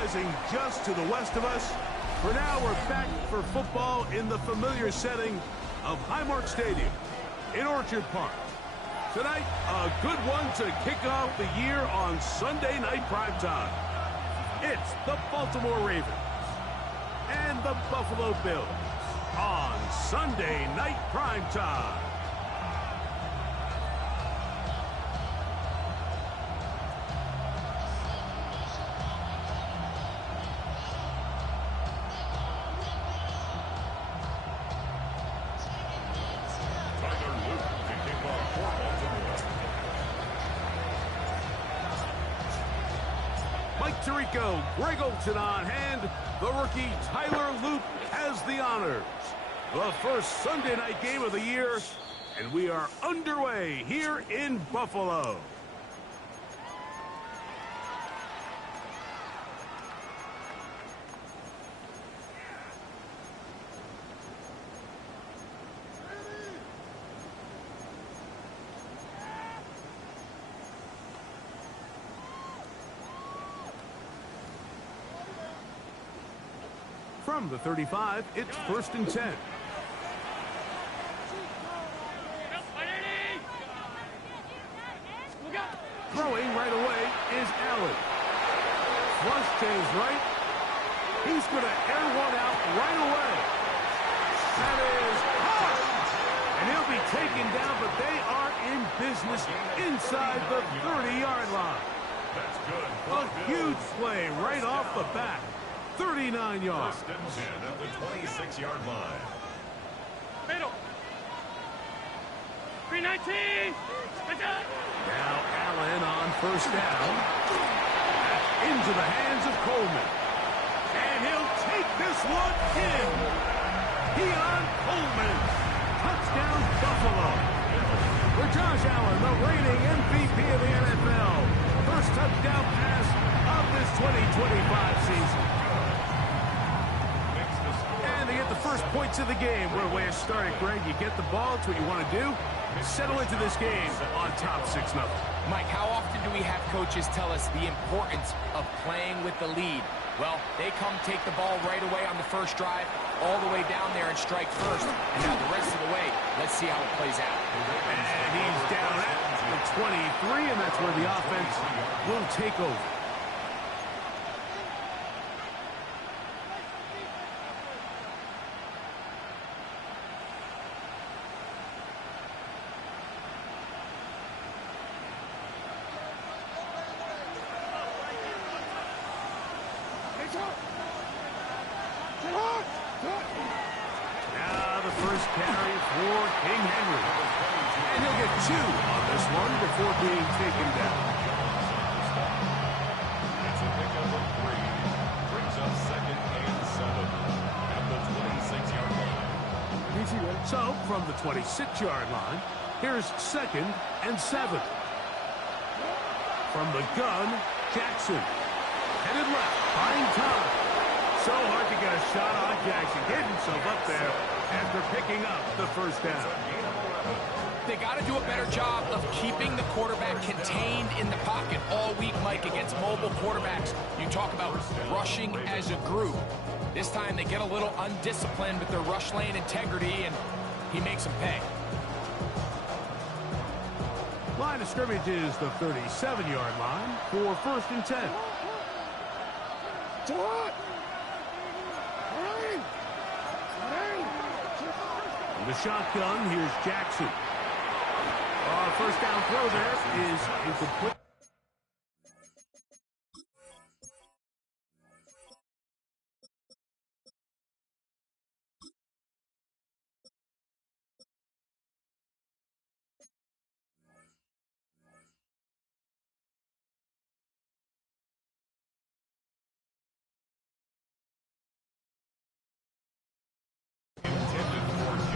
rising just to the west of us. For now, we're back for football in the familiar setting of Highmark Stadium in Orchard Park. Tonight, a good one to kick off the year on Sunday night primetime. It's the Baltimore Ravens and the Buffalo Bills on Sunday night primetime. Tirico, Greg Olson on hand. The rookie Tyler Luke has the honors. The first Sunday night game of the year, and we are underway here in Buffalo. From the 35, it's 1st and 10. Throwing right away is Allen. Flush to his right. He's going to air one out right away. That is hot. And he'll be taken down, but they are in business inside the 30-yard line. That's good. A huge play right off the bat. 39 yards. 1st and 10 at the 26-yard line. Middle. 319. Now Allen on 1st down. Into the hands of Coleman. And he'll take this one in. Keon Coleman. Touchdown Buffalo. For Josh Allen, the reigning MVP of the NFL. First touchdown pass of this 2025 season. And they get the first points of the game. What a way to start it, Greg. You get the ball. It's what you want to do. Settle into this game on top 6-0. Mike, how often do we have coaches tell us the importance of playing with the lead? Well, they come take the ball right away on the first drive, all the way down there and strike first. And now the rest of the way, let's see how it plays out. And he's down at the 23, and that's where the offense will take over. Now the first carry for King Henry. And he'll get 2 on this one before being taken down. It's a pickup of 3. Brings up 2nd and 7 at the 26-yard line. So from the 26-yard line, here's 2nd and 7. From the gun, Jackson. Headed left, buying time. So hard to get a shot on Jackson. Getting himself up there after picking up the first down. They got to do a better job of keeping the quarterback contained in the pocket all week, Mike, against mobile quarterbacks. You talk about rushing as a group. This time they get a little undisciplined with their rush lane integrity, and he makes them pay. Line of scrimmage is the 37-yard line for 1st and 10. In the shotgun, here's Jackson. First down throw there is incomplete.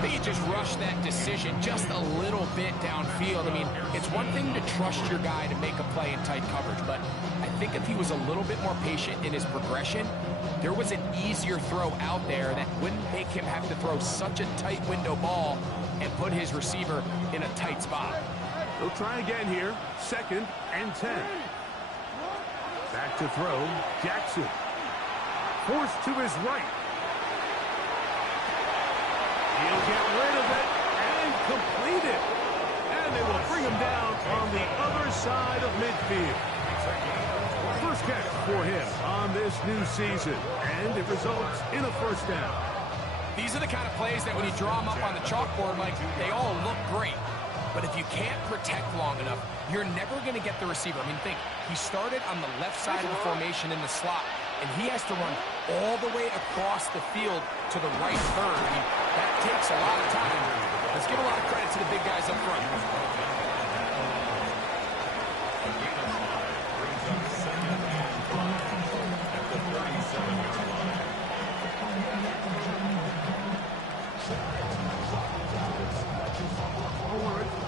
They just rushed that decision just a little bit downfield. I mean, it's one thing to trust your guy to make a play in tight coverage, but I think if he was a little bit more patient in his progression, there was an easier throw out there that wouldn't make him have to throw such a tight window ball and put his receiver in a tight spot. They'll try again here. 2nd and 10. Back to throw, Jackson. forced to his right. He'll get rid of it and complete it. And they will bring him down on the other side of midfield. First catch for him on this new season, and it results in a first down. These are the kind of plays that when you draw them up on the chalkboard, like, they all look great. But if you can't protect long enough, you're never going to get the receiver. I mean, think, he started on the left side of the formation in the slot, and he has to run all the way across the field to the right third. I mean, that takes a lot of time. Let's give a lot of credit to the big guys up front.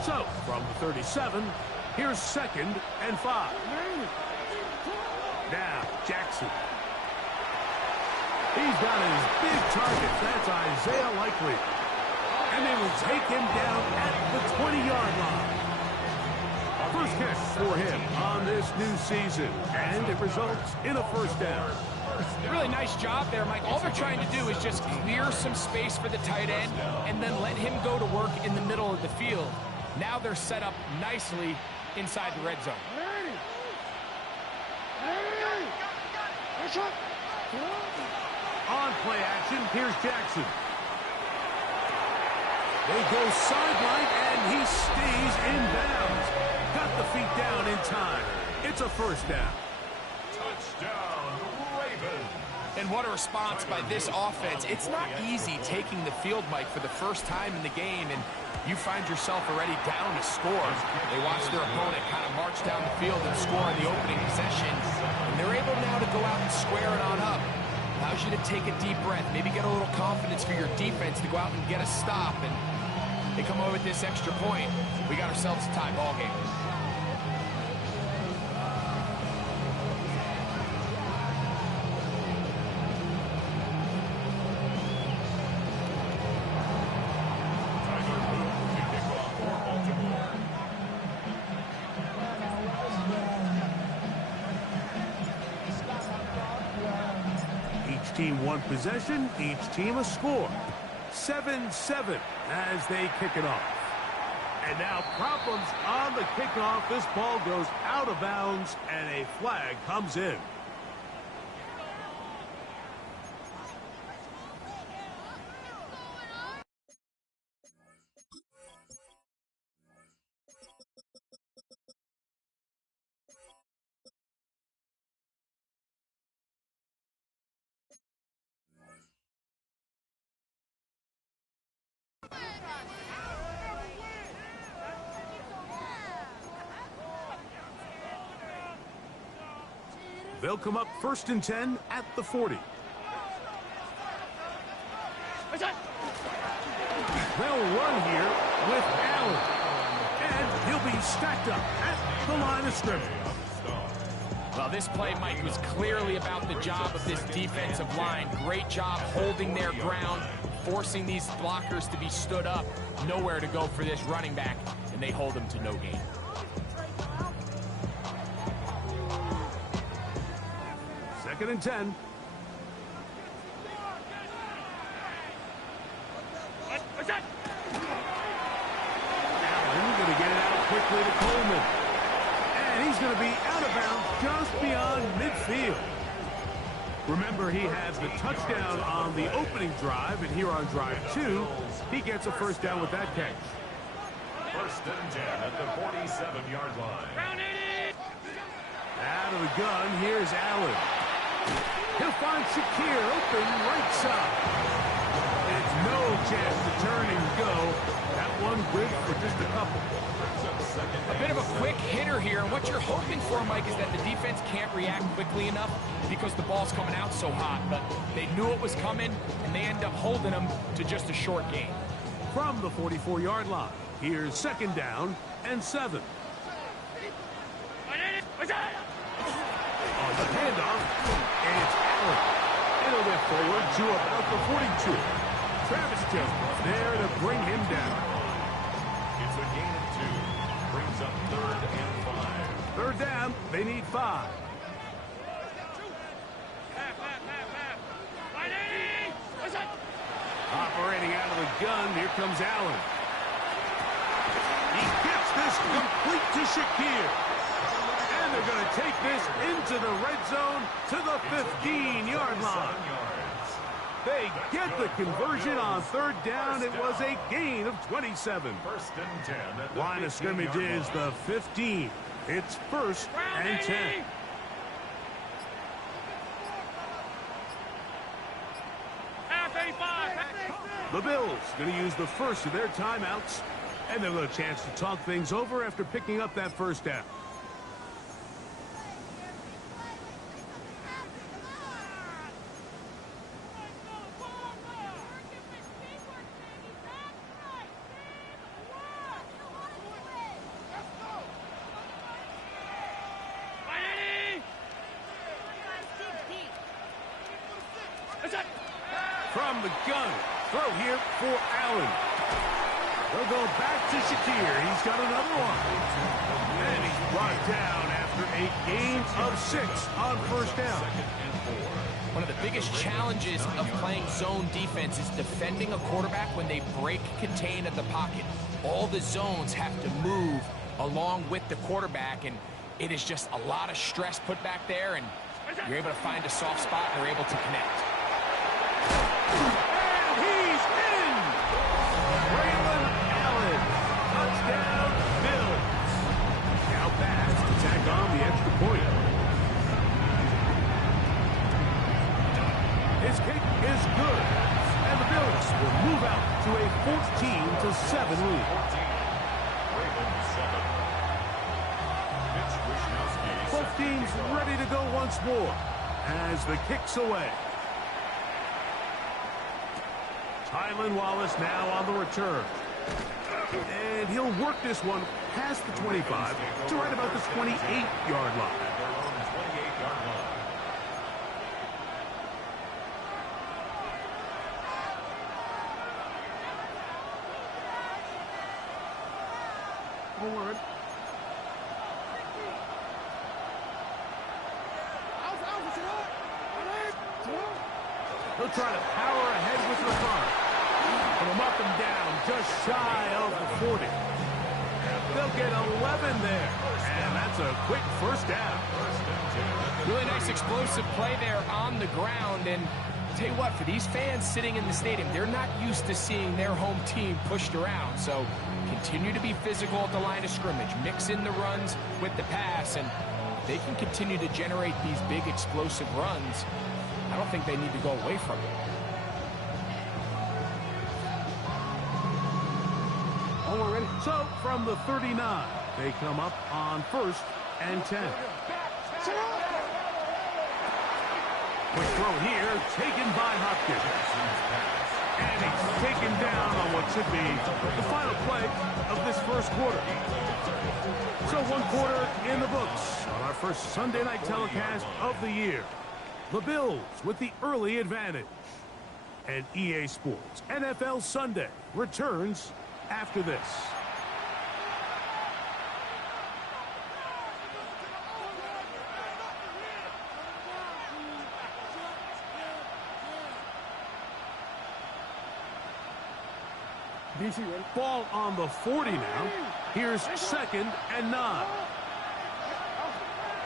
So, from the 37, here's 2nd and 5. Now, Jackson. He's got his big target. That's Isaiah Likely. And they will take him down at the 20-yard line. First catch for him on this new season, and it results in a first down. Really nice job there, Mike. All they're trying to do is just clear some space for the tight end and then let him go to work in the middle of the field. Now they're set up nicely inside the red zone. On play action, here's Jackson. They go sideline, and he stays in bounds. Got the feet down in time. It's a first down. Touchdown, Ravens. And what a response by this offense. It's not easy taking the field, Mike, for the first time in the game, and you find yourself already down to score. They watch their opponent kind of march down the field and score in the opening possession, and they're able now to go out and square it on up. Allows you to take a deep breath, maybe get a little confidence for your defense to go out and get a stop, and they come away with this extra point. We got ourselves a tie ball game. Team one possession, each team a score. 7-7 as they kick it off. And now problems on the kickoff. This ball goes out of bounds, and a flag comes in. They'll come up 1st and 10 at the 40. They'll run here with Allen. And he'll be stacked up at the line of scrimmage. Well, this play, Mike, was clearly about the job of this defensive line. Great job holding their ground, forcing these blockers to be stood up. Nowhere to go for this running back, and they hold him to no gain. Second and 10. Allen going to get it out quickly to Coleman. And he's going to be out of bounds just beyond midfield. Remember, he has the touchdown on the opening drive, and here on drive 2, he gets a first down with that catch. 1st and 10 at the 47-yard line. Out of the gun, here's Allen. He'll find Shakir open right side. It's no chance to turn and go. That one good for just a couple. A bit of a quick hitter here, and what you're hoping for, Mike, is that the defense can't react quickly enough because the ball's coming out so hot. But they knew it was coming, and they end up holding them to just a short gain. From the 44-yard line, here's 2nd down and 7. On the handoff, and it's Allen. It'll get forward to about the 42. Travis Jones there to bring him down. It's a gain of 2. Brings up 3rd and 5. 3rd down, they need 5. Operating out of the gun, here comes Allen. He gets this complete to Shakir. And they're going to take this into the red zone to the 15-yard line. They get the conversion on third down. It was a gain of 27. First and 10 at the Line of scrimmage 15-yard is the 15. It's first and 10. Half 85. The Bills going to use the first of their timeouts, and they'll have a chance to talk things over after picking up that first down. From the gun, throw here for Allen. They'll go back to Shakir. He's got another one. And he's brought down after a gain of 6 on first down. One of the biggest challenges of playing zone defense is defending a quarterback when they break contain of the pocket. All the zones have to move along with the quarterback, and it is just a lot of stress put back there, and you're able to find a soft spot and they're able to connect. And he's in! Braylon Allen. Touchdown, Bills. Now pass to tack on the extra point. His kick is good. And the Bills will move out to a 14-7 lead. Both teams ready to go once more as the kick's away. Tylan Wallace now on the return. And he'll work this one past the 25 to right about the 28-yard line. Forward. He'll try to power ahead with the run. And he'll knock him down just shy of the 40. They'll get 11 there. And that's a quick first down. Really nice explosive play there on the ground. And I'll tell you what, for these fans sitting in the stadium, they're not used to seeing their home team pushed around. So continue to be physical at the line of scrimmage. Mix in the runs with the pass. And they can continue to generate these big explosive runs. I don't think they need to go away from it. So from the 39, they come up on first and 10. Quick throw here, taken by Hopkins. And he's taken down on what should be the final play of this first quarter. So one quarter in the books on our first Sunday night telecast of the year. The Bills with the early advantage. And EA Sports NFL Sunday returns after this. Ball on the 40 now. Here's second and 9.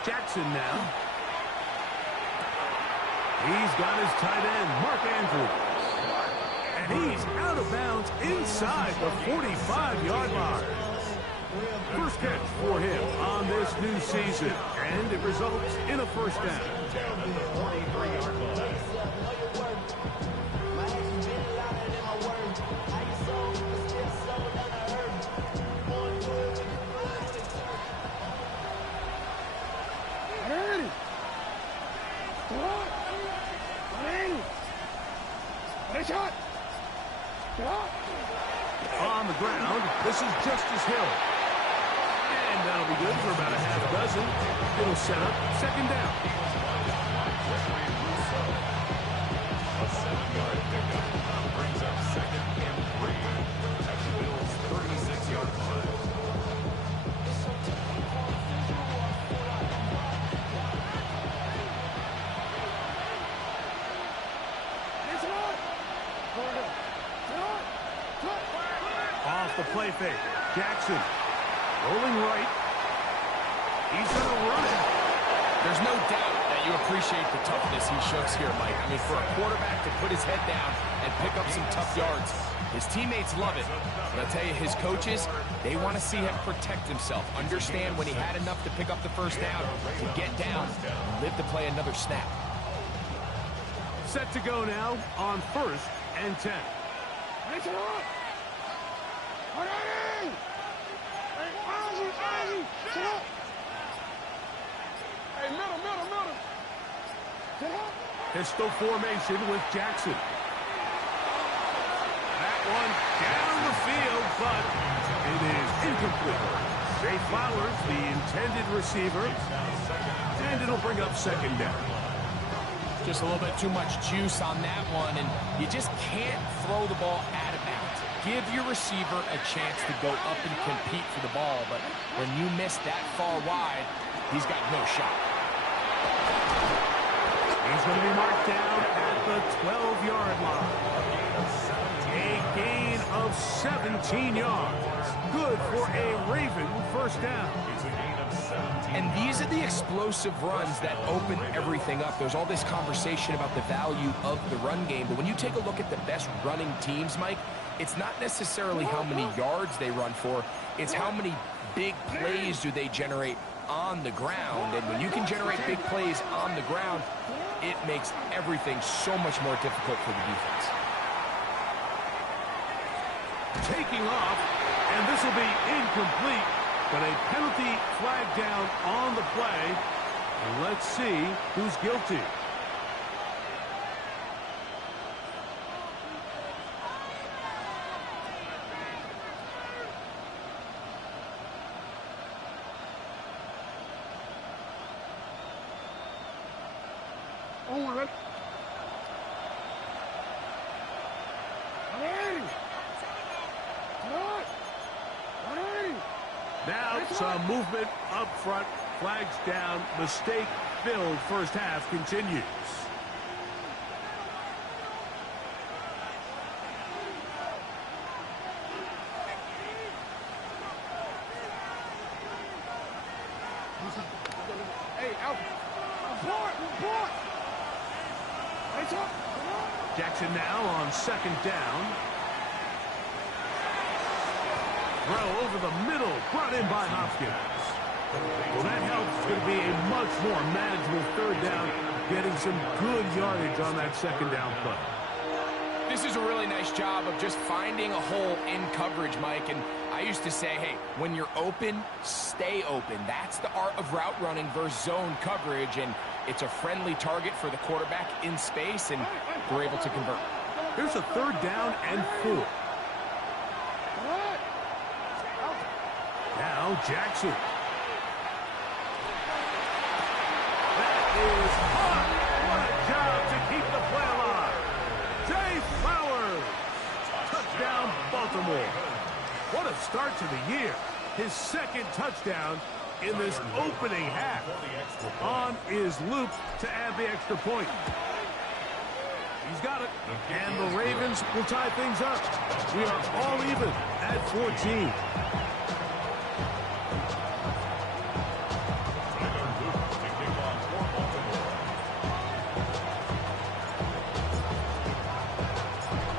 Jackson now. He's got his tight end, Mark Andrews. And he's out of bounds inside the 45-yard line. First catch for him on this new season. And it results in a first down. On the ground, this is Justice Hill. And that'll be good for about a half dozen. It'll set up second down. A 7-yard pickup brings up second and 3 at the Bills' 36-yard line. the play fake. Jackson rolling right. He's going to run it. There's no doubt that you appreciate the toughness he shows here, Mike. I mean, for a quarterback to put his head down and pick up some tough yards, his teammates love it. But I'll tell you, his coaches, they want to see him protect himself, understand when he had enough to pick up the first down, to get down, and live to play another snap. Set to go now on 1st and 10. Pistol formation with Jackson. That one down the field, but it is incomplete. Jay Flowers, the intended receiver, and it'll bring up 2nd down. Just a little bit too much juice on that one, and you just can't throw the ball out of bounds. Give your receiver a chance to go up and compete for the ball, but when you miss that far wide, he's got no shot. He's going to be marked down at the 12-yard line. A gain of 17 yards. Good for a Raven first down. And these are the explosive runs that open everything up. There's all this conversation about the value of the run game, but when you take a look at the best running teams, Mike, it's not necessarily how many yards they run for, it's how many big plays do they generate on the ground. And when you can generate big plays on the ground, it makes everything so much more difficult for the defense. Taking off, and this will be incomplete, but a penalty flag down on the play. And let's see who's guilty. Now some movement up front, flags down, mistake-filled first half continues. Hey, out. Report. Jackson now on 2nd down. Throw over the middle, brought in by Hopkins. Well, that helps. It's going to be a much more manageable 3rd down, getting some good yardage on that 2nd down play. This is a really nice job of just finding a hole in coverage, Mike. And I used to say, hey, when you're open, stay open. That's the art of route running versus zone coverage, and it's a friendly target for the quarterback in space, and we're able to convert. Here's a 3rd down and 4. Now Jackson. That is hot. What a job to keep the play alive. Jay Flowers. Touchdown, Baltimore. What a start to the year. His 2nd touchdown in this opening half. On is Luke to add the extra point. He's got it. And the Ravens will tie things up. We are all even at 14.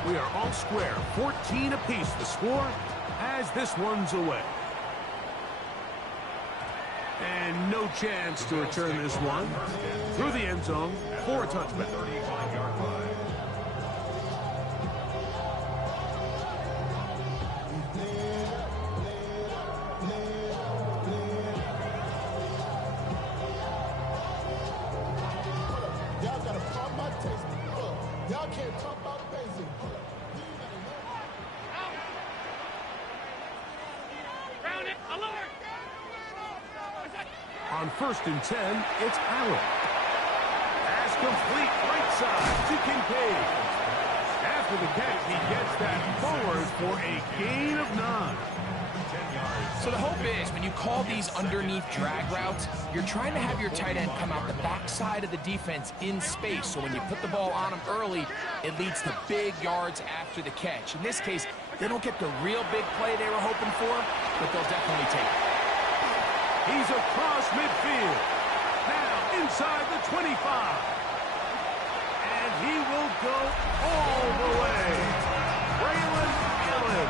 We are all square, 14 apiece the score as this one's away. And no chance to return this one through the end zone for a touchback. Y'all gotta pump my taste. Y'all can't talk about basic. Round it, alert! On 1st and 10, it's Allen. Pass complete right side to Kincaid. After the catch, he gets that forward for a gain of 9. So the hope is when you call these underneath drag routes, you're trying to have your tight end come out the backside of the defense in space. So when you put the ball on him early, it leads to big yards after the catch. In this case, They don't get the real big play they were hoping for, but they'll definitely take it. He's across midfield. Now inside the 25. And he will go all the way. Braylon Allen.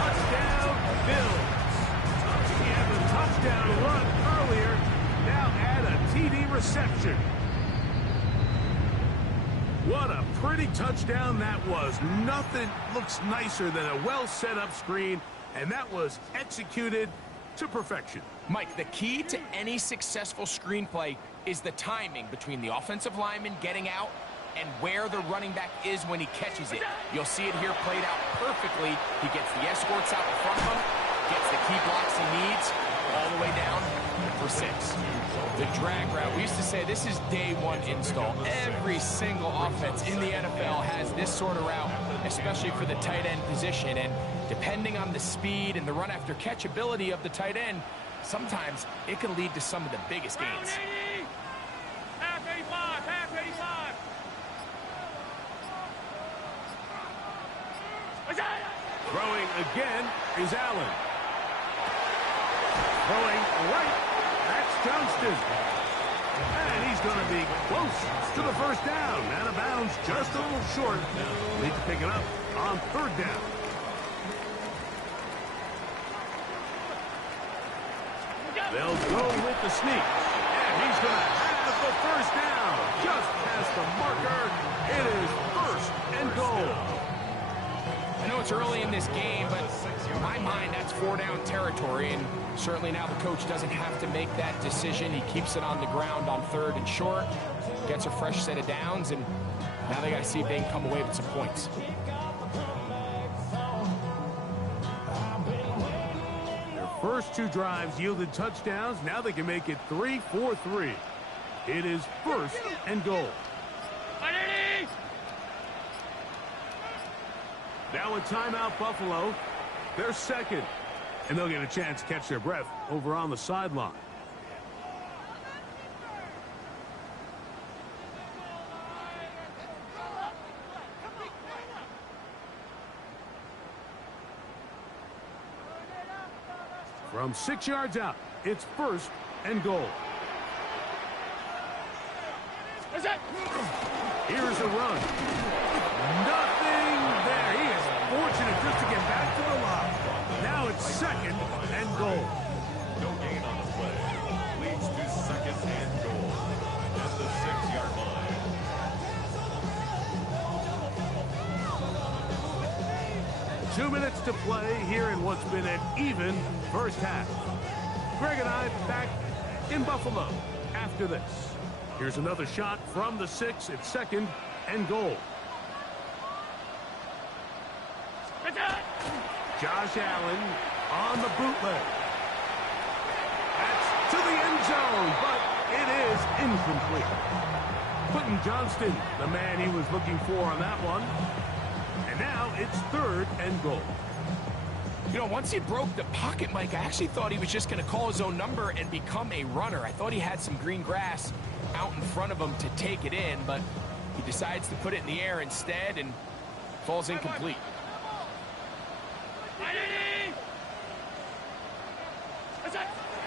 Touchdown, Bills. He had the touchdown run earlier. Now add a TD reception. What a pretty touchdown that was. Nothing looks nicer than a well-set-up screen, and that was executed to perfection. Mike, the key to any successful screenplay is the timing between the offensive lineman getting out and where the running back is when he catches it. You'll see it here played out perfectly. He gets the escorts out in front of him, gets the key blocks he needs, all the way down for 6. The drag route, we used to say this is day one install. Every single offense in the NFL has this sort of route, especially for the tight end position. And depending on the speed and the run after catch ability of the tight end, sometimes it can lead to some of the biggest gains. Half 85, half 85. Throwing again is Allen. Throwing right. That's Johnston. And he's going to be close to the first down. Out of bounds, just a little short. Need to pick it up on 3rd down. They'll go with the sneak. And he's going to have the first down. Just past the marker. It is 1st and goal. I know it's early in this game, but in my mind, that's 4-down territory, and certainly now the coach doesn't have to make that decision. He keeps it on the ground on 3rd and short, gets a fresh set of downs, and now they got to see if they can come away with some points. Their first 2 drives yielded touchdowns. Now they can make it 3-4-3. It is 1st and goal. Now a timeout, Buffalo. They're 2nd. And they'll get a chance to catch their breath over on the sideline. From 6 yards out, it's 1st and goal. Here's a run. Nothing there. He is fortunate just to get back to the line. Now it's 2nd and goal. No gain on the play. Leads to 2nd and goal at the 6-yard line. Two minutes to play here in what's been an even first half. Greg and I back in Buffalo after this. Here's another shot from the 6 at 2nd and goal. Josh Allen on the bootleg. That's to the end zone, but it is incomplete. Quentin Johnston, the man he was looking for on that one. And now it's 3rd and goal. You know, once he broke the pocket, Mike, I actually thought he was just going to call his own number and become a runner. I thought he had some green grass out in front of him to take it in, but he decides to put it in the air instead and falls incomplete.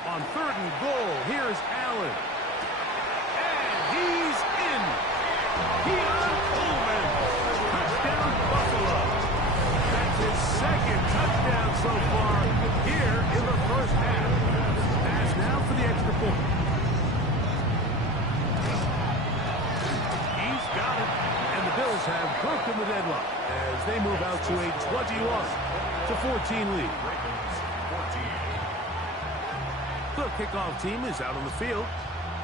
On 3rd and goal, here's Allen. And he's in. Keon Coleman. Touchdown, Buffalo. That's his 2nd touchdown so far here in the first half. Pass now for the extra point. He's got it. And the Bills have broken the deadlock as they move out to a 21-14 lead. The kickoff team is out on the field,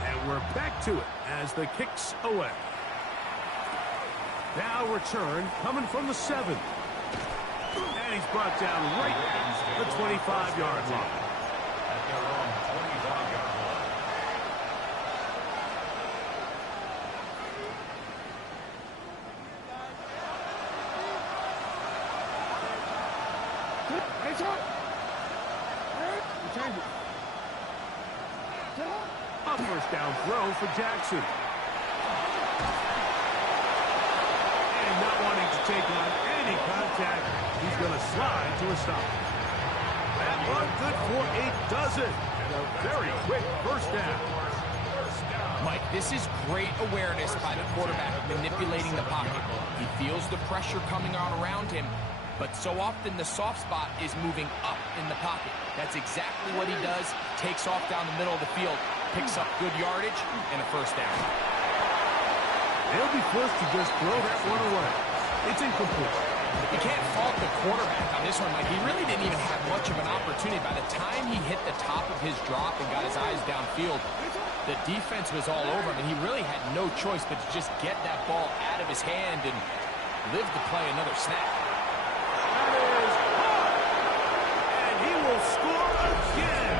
and we're back to it as the kick's away. Now return coming from the 7. And he's brought down right at the 25-yard line. At their own 25-yard line. A first down throw for Jackson. And not wanting to take on any contact, He's going to slide to a stop. That one good for a dozen. And a very quick first down. Mike, this is great awareness by the quarterback manipulating the pocket. He feels the pressure coming on around him, but so often the soft spot is moving up in the pocket. That's exactly what he does. Takes off down the middle of the field, picks up good yardage, and a first down. They'll be forced to just throw that one away. It's incomplete. You can't fault the quarterback on this one, Mike. He really didn't even have much of an opportunity. By the time he hit the top of his drop and got his eyes downfield, the defense was all over him, and he really had no choice but to just get that ball out of his hand and live to play another snap. That is caught. And he will score again.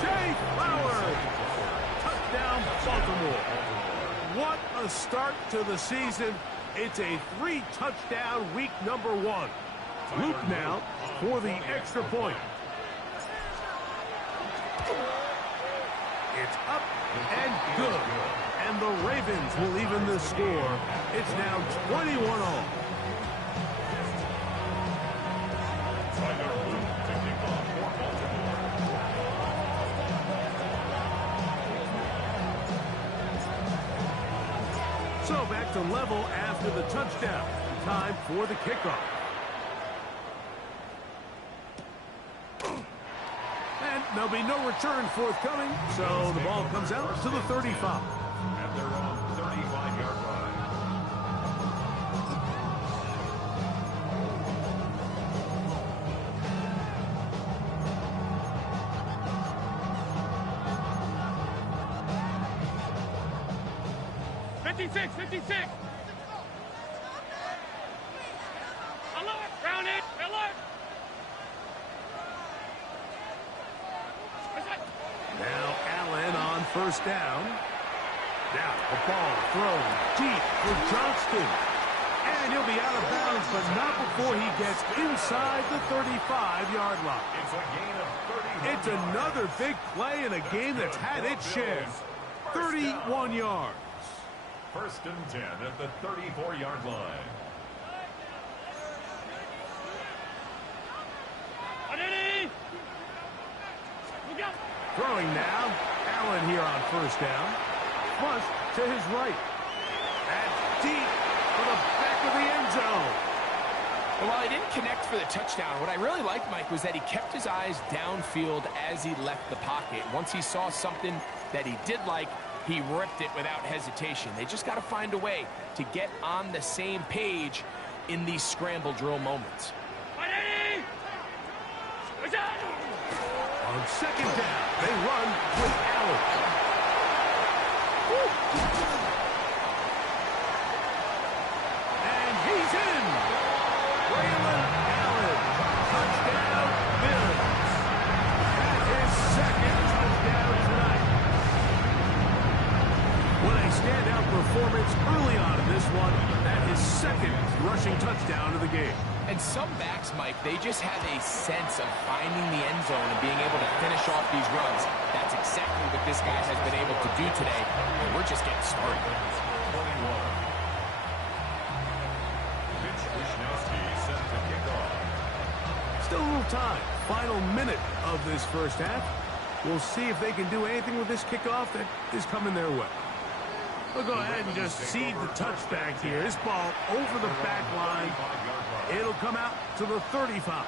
Jay Flowers. Touchdown, Baltimore. What a start to the season. It's a 3-touchdown week number 1. Luke now for the extra point. It's up and good. And the Ravens will even the score. It's now 21-all. So back to level after the touchdown. Time for the kickoff. And there'll be no return forthcoming, so the ball comes out to the 35. At their own 35-yard line. Alert! Ground it! Alert! Now Allen on first down. Now the ball thrown deep for Johnston. And he'll be out of bounds, but not before he gets inside the 35-yard line. It's a gain of 30. It's another big play in a game that's had its share. 31 yards. First and 10 at the 34-yard line. Throwing now. Allen here on first down. Flush to his right. And deep for the back of the end zone. And while he didn't connect for the touchdown, what I really liked, Mike, was that he kept his eyes downfield as he left the pocket. Once he saw something that he did like, he ripped it without hesitation. They just got to find a way to get on the same page in these scramble drill moments. On second down, they run with Allen. And he's in. Braylon Allen. Touchdown, Bills. That is second touchdown tonight. What a standout performance early on in this one. That is second rushing touchdown of the game. And some backs, Mike, they just have a sense of finding the end zone and being able to finish off these runs. That's exactly what this guy has been able to do today. And we're just getting started. 21. Mitch Wishnowsky set to kick off. Still a little time. Final minute of this first half. We'll see if they can do anything with this kickoff that is coming their way. We'll go ahead and just seed the touchback here. This ball over the back line. It'll come out to the 35.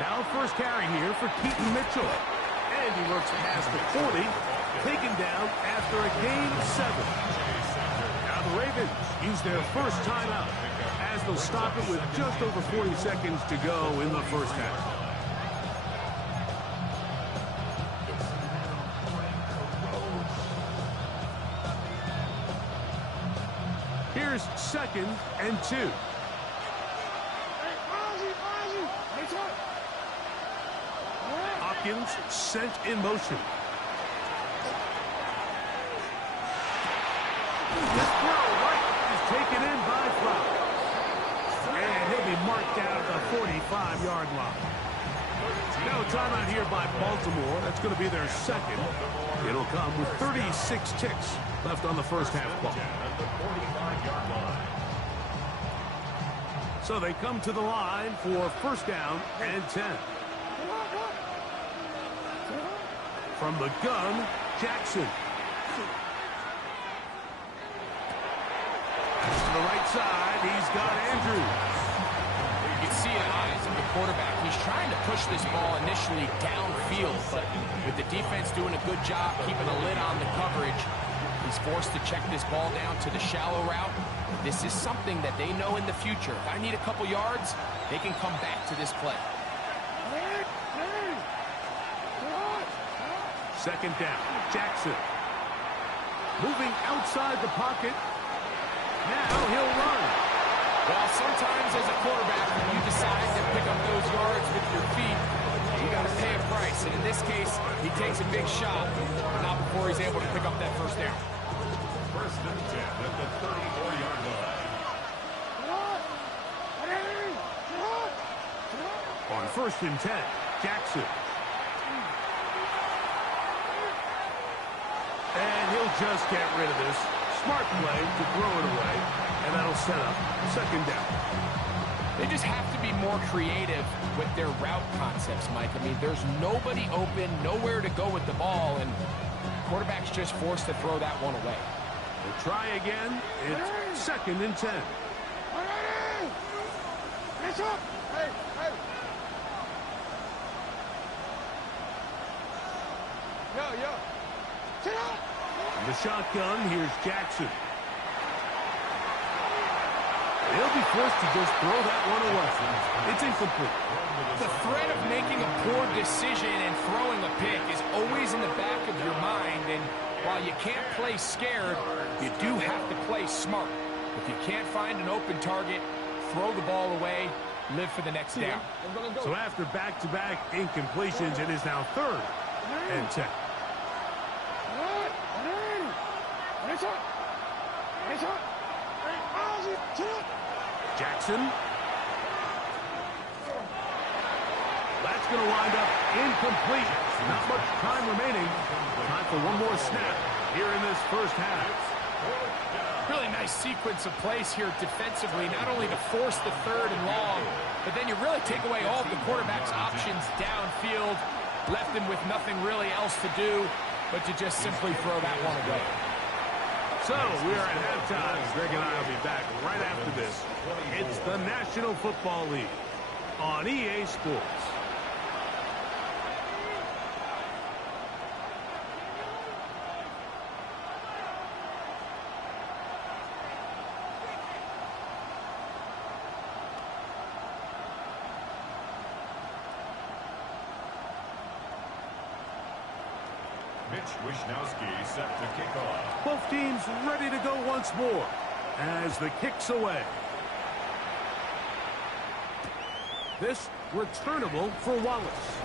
Now first carry here for Keaton Mitchell. And he works past the 40, taken down after a gain of 7. Now the Ravens use their first timeout as they'll stop it with just over 40 seconds to go in the first half. Here's 2nd and 2. Hopkins sent in motion. The throw right is taken in by Flowers. And he'll be marked down at the 45-yard line. Now a timeout here by Baltimore. That's going to be their second. It'll come with 36 ticks left on the first half clock. So they come to the line for first down and 10. From the gun, Jackson. To the right side, he's got Andrews. You can see in the eyes of the quarterback, he's trying to push this ball initially downfield, but with the defense doing a good job keeping a lid on the coverage, he's forced to check this ball down to the shallow route. This is something that they know in the future. If I need a couple yards, they can come back to this play. Second down, Jackson. Moving outside the pocket. Now he'll run. Well, sometimes as a quarterback, when you decide to pick up those yards with your feet, you got to pay a price. And in this case, he takes a big shot, but not before he's able to pick up that first down. First and 10 at the 34-yard line. On first and 10, Jackson. And he'll just get rid of this. Smart play to throw it away, and that'll set up second down. They just have to be more creative with their route concepts, Mike. I mean, there's nobody open, nowhere to go with the ball, and quarterback's just forced to throw that one away. We'll try again. It's second and 10. In the shotgun, here's Jackson. He'll be forced to just throw that one away. It's incomplete. The threat of making a poor decision and throwing a pick is always in the back of your mind, and while you can't play scared, you do have to play smart. If you can't find an open target, throw the ball away, live for the next down. So after back-to-back incompletions, it is now third and 10. Jackson. That's going to wind up incomplete. Not much time remaining. Time for one more snap here in this first half. Really nice sequence of plays here defensively, not only to force the third and long, but then you really take away all of the quarterback's options downfield, left him with nothing really else to do but to just simply throw that one away. So we are at halftime. Greg and I will be back right after this. It's the National Football League on EA Sports. Wishnowski set to kick off. Both teams ready to go once more as the kick's away. This returnable for Wallace.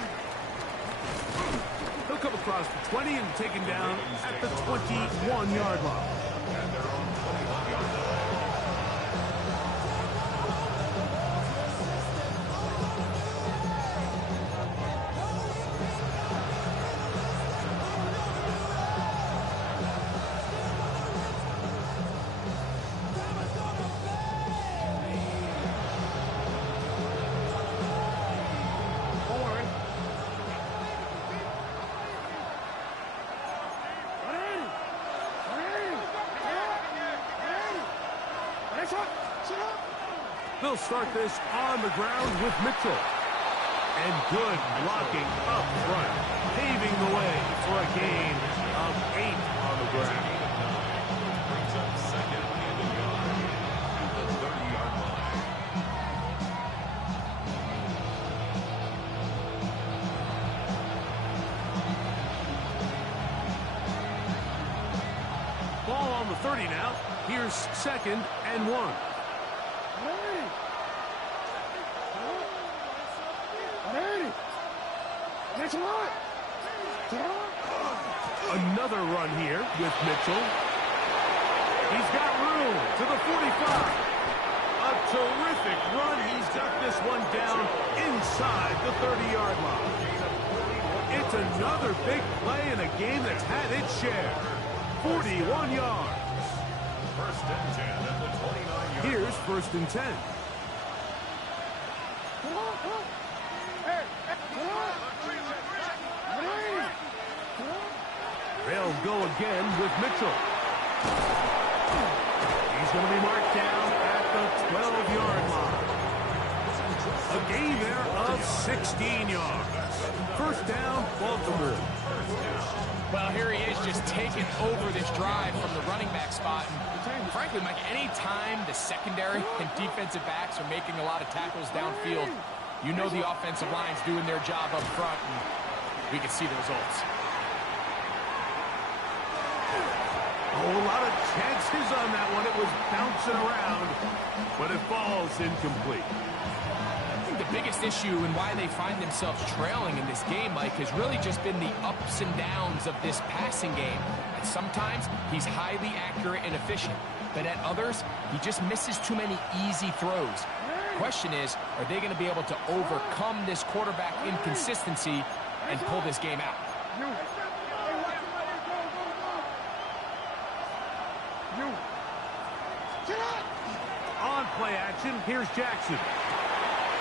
He'll come across the 20 and taken down at the 21-yard line. At their own 21-yard line. They'll start this on the ground with Mitchell. And good blocking up front, paving the way for a gain of 8 on the ground. Brings up second and a yard at the 30-yard line. Ball on the 30 now. Here's second and 1. Another run here with Mitchell. He's got room to the 45. A terrific run. He's got this one down inside the 30-yard line. It's another big play in a game that's had its share. 41 yards. First and 10 at the 29-yard line. Here's first and 10. They'll go again with Mitchell. He's going to be marked down at the 12-yard line. A gain there of 16 yards. First down, Baltimore. Well, here he is just taking over this drive from the running back spot. And frankly, Mike, any time the secondary and defensive backs are making a lot of tackles downfield, you know the offensive line's doing their job up front, and we can see the results. Oh, a lot of chances on that one. It was bouncing around, but it falls incomplete. I think the biggest issue and why they find themselves trailing in this game, Mike, has really just been the ups and downs of this passing game. And sometimes he's highly accurate and efficient, but at others, he just misses too many easy throws. The question is, are they going to be able to overcome this quarterback inconsistency and pull this game out? On play action, here's Jackson.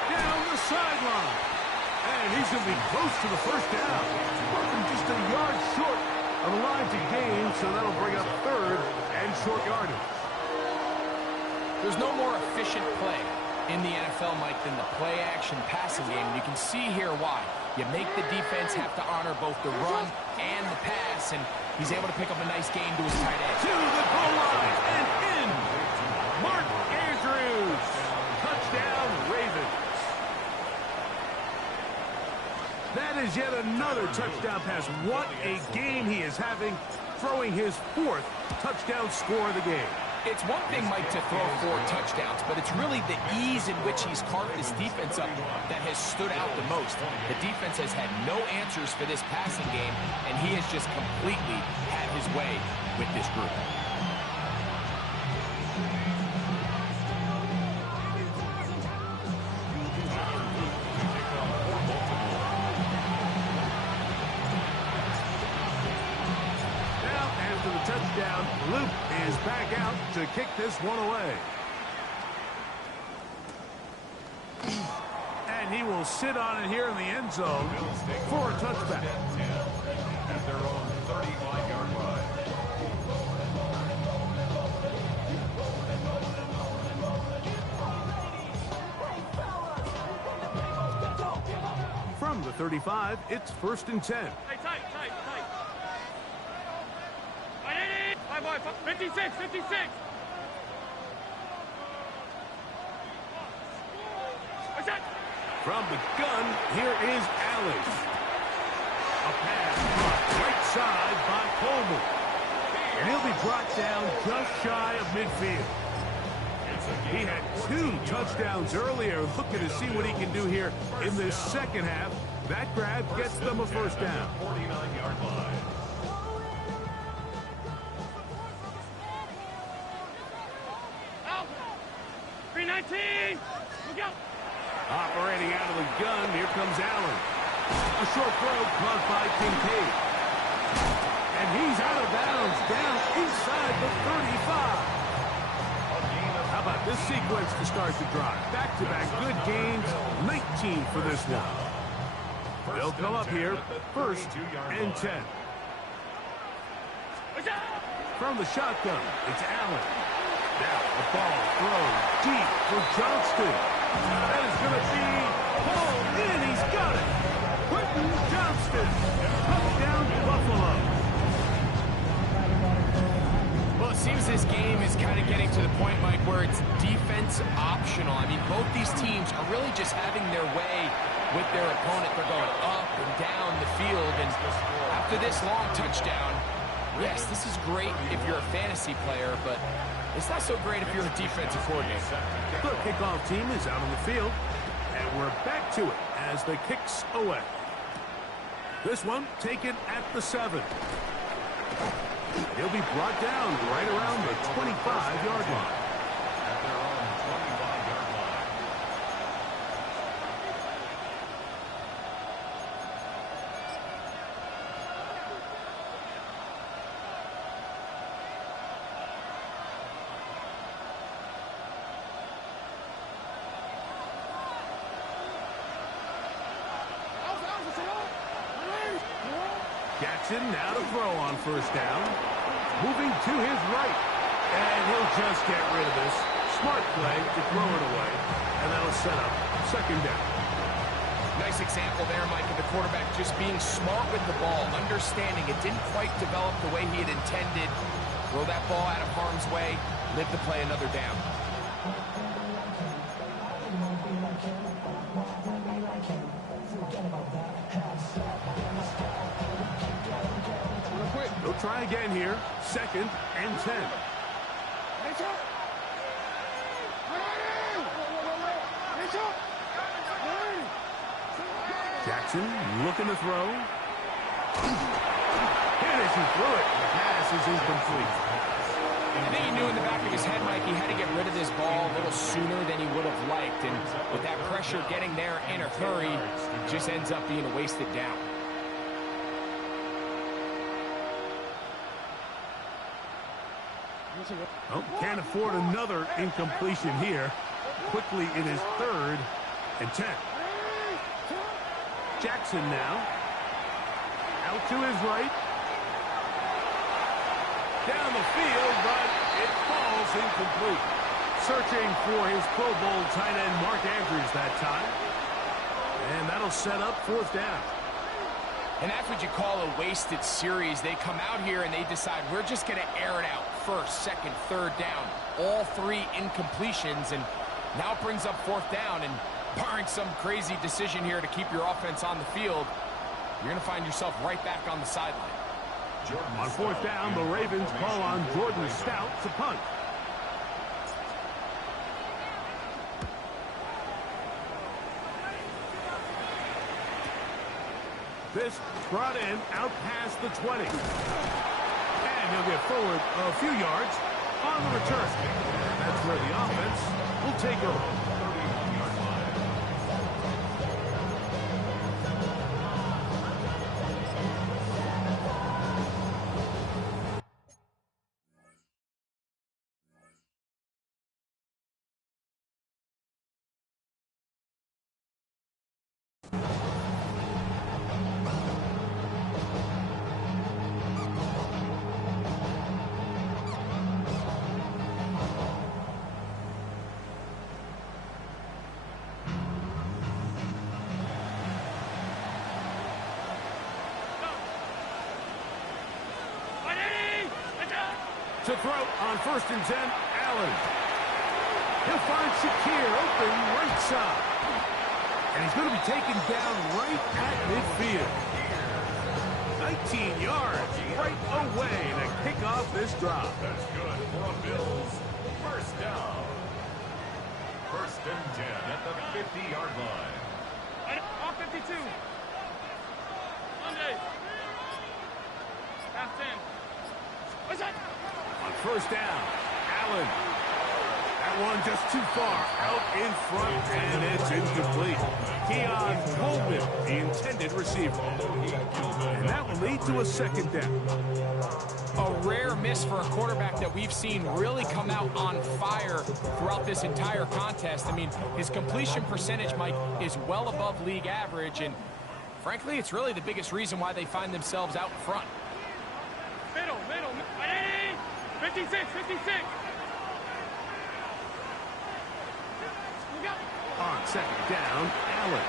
Down the sideline. And he's going to be close to the first down. Working just a yard short of the line to gain, so that'll bring up third and short yardage. There's no more efficient play in the NFL, Mike, than the play-action passing game. And you can see here why. You make the defense have to honor both the run and the pass, and he's able to pick up a nice gain to his tight end. To the goal line and in. Mark Andrews. Touchdown, Ravens. That is yet another touchdown pass. What a game he is having, throwing his fourth touchdown score of the game. It's one thing, Mike, to throw 4 touchdowns, but it's really the ease in which he's carved this defense up that has stood out the most. The defense has had no answers for this passing game, and he has just completely had his way with this group. Touchdown. Luke is back out to kick this one away. And he will sit on it here in the end zone for a touchback. At their own 35-yard line. From the 35, it's first and 10. Tight. 56. From the gun, here is Allen. A pass right side by Coleman. And he'll be brought down just shy of midfield. He had 2 touchdowns earlier. Looking to see what he can do here in this second half. That grab gets them a first down. 49-yard line. Out. 319. Look out. Operating out of the gun, here comes Allen. A short throw caught by Kincaid. And he's out of bounds, down inside the 35. How about this sequence to start the drive? Back-to-back good gains, 19 for this one. They'll come up here, first and 10. From the shotgun, it's Allen. Now the ball thrown deep for Johnston. That is going to be pulled in. He's got it. Quentin Johnston. Touchdown, Buffalo. Well, it seems this game is kind of getting to the point, Mike, where it's defense optional. I mean, both these teams are really just having their way with their opponent. They're going up and down the field. And after this long touchdown, yes, this is great if you're a fantasy player, but it's not so great if you're a defensive coordinator. The kickoff team is out on the field, and we're back to it as the kicks away. This one taken at the 7. He'll be brought down right around the 25-yard line. At their own 25-yard line. Jackson now to throw on first down. Moving to his right. And he'll just get rid of this. Smart play to throw it away. And that'll set up second down. Nice example there, Mike, of the quarterback just being smart with the ball, understanding it didn't quite develop the way he had intended. Throw that ball out of harm's way, live to play another down. They'll try again here. Second and 10. Jackson looking to throw. Hit as he threw it. The pass is incomplete. I think he knew in the back of his head, Mike, he had to get rid of this ball a little sooner than he would have liked. And with that pressure getting there in a hurry, it just ends up being a wasted down. Oh, can't afford another incompletion here. Quickly in his third and 10. Jackson now. Out to his right. Down the field, but it falls incomplete. Searching for his Pro Bowl tight end Mark Andrews that time. And that'll set up fourth down. And that's what you call a wasted series. They come out here and they decide we're just going to air it out. First, second, third down. All three incompletions, and now it brings up fourth down. And barring some crazy decision here to keep your offense on the field, you're going to find yourself right back on the sideline. On fourth down, the Ravens call on Jordan Stout to punt. This brought in out past the 20. And he'll get forward a few yards on the return. And that's where the offense will take over. To throw on first and 10, Allen. He'll find Shakir open right side. And he's going to be taken down right at midfield. 19 yards right away to kick off this drive. That's good for a Bills first down. First and 10 at the 50-yard line. All 52. Monday. Half 10. What's that? On first down, Allen. That one just too far out in front, and it's incomplete. Keon Coleman, the intended receiver. And that will lead to a second down. A rare miss for a quarterback that we've seen really come out on fire throughout this entire contest. I mean, his completion percentage, Mike, is well above league average, and frankly, it's really the biggest reason why they find themselves out in front. Middle. 56. On second down, Allen.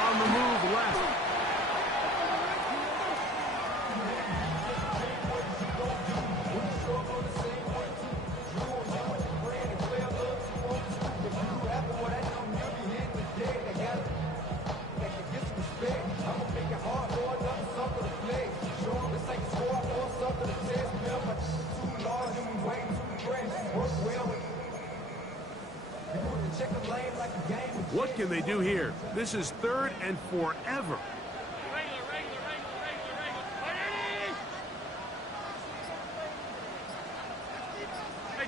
On the move left. What can they do here? This is third and forever.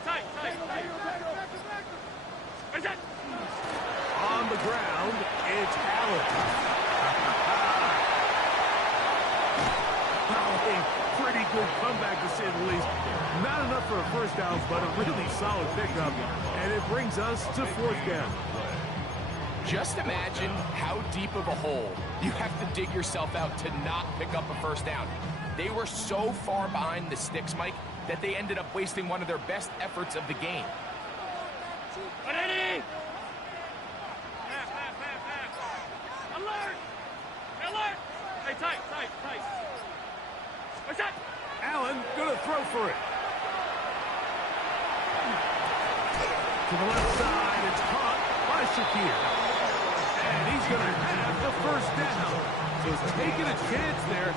tight, tight, tight. What's that? On the ground, it's Allen. Oh, a pretty good comeback, to say the least. Not enough for a first down, but a really solid pickup. And it brings us to fourth down. Just imagine how deep of a hole you have to dig yourself out to not pick up a first down. They were so far behind the sticks, Mike, that they ended up wasting one of their best efforts of the game. 180! Alert! Alert! Hey, tight, tight, tight. What's that? Allen gonna throw for it. To the left side, it's caught by Shakir. And he's gonna have the first down. So he's taking a chance there,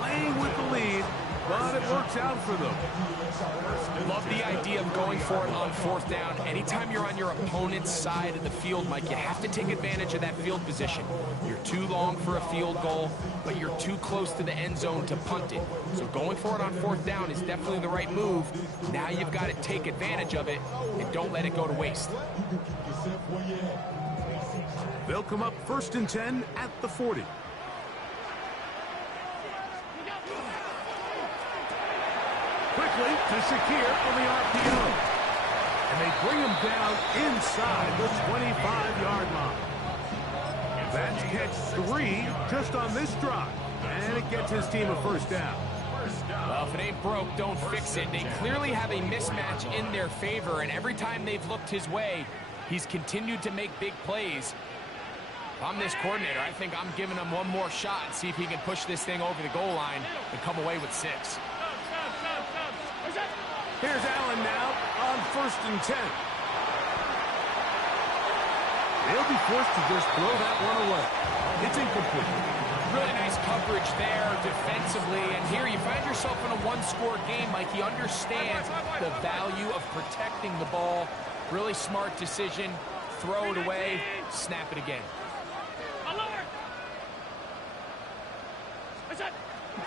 playing with the lead, but it works out for them. Love the idea of going for it on fourth down. Anytime you're on your opponent's side of the field, Mike, you have to take advantage of that field position. You're too long for a field goal, but you're too close to the end zone to punt it. So going for it on fourth down is definitely the right move. Now you've got to take advantage of it and don't let it go to waste. They'll come up 1st and 10 at the 40. Quickly to Shakir on the RPO. And they bring him down inside the 25-yard line. That's catch 3 just on this drive. And it gets his team a first down. Well, if it ain't broke, don't fix it. They clearly have a mismatch in their favor, and every time they've looked his way, he's continued to make big plays. If I'm this coordinator, I think I'm giving him one more shot and see if he can push this thing over the goal line and come away with 6. Here's Allen now on 1st and 10. They'll be forced to just throw that one away. It's incomplete. Really nice coverage there defensively, and here you find yourself in a one-score game. Mike, he understands the value of protecting the ball. Really smart decision. Throw it away, snap it again.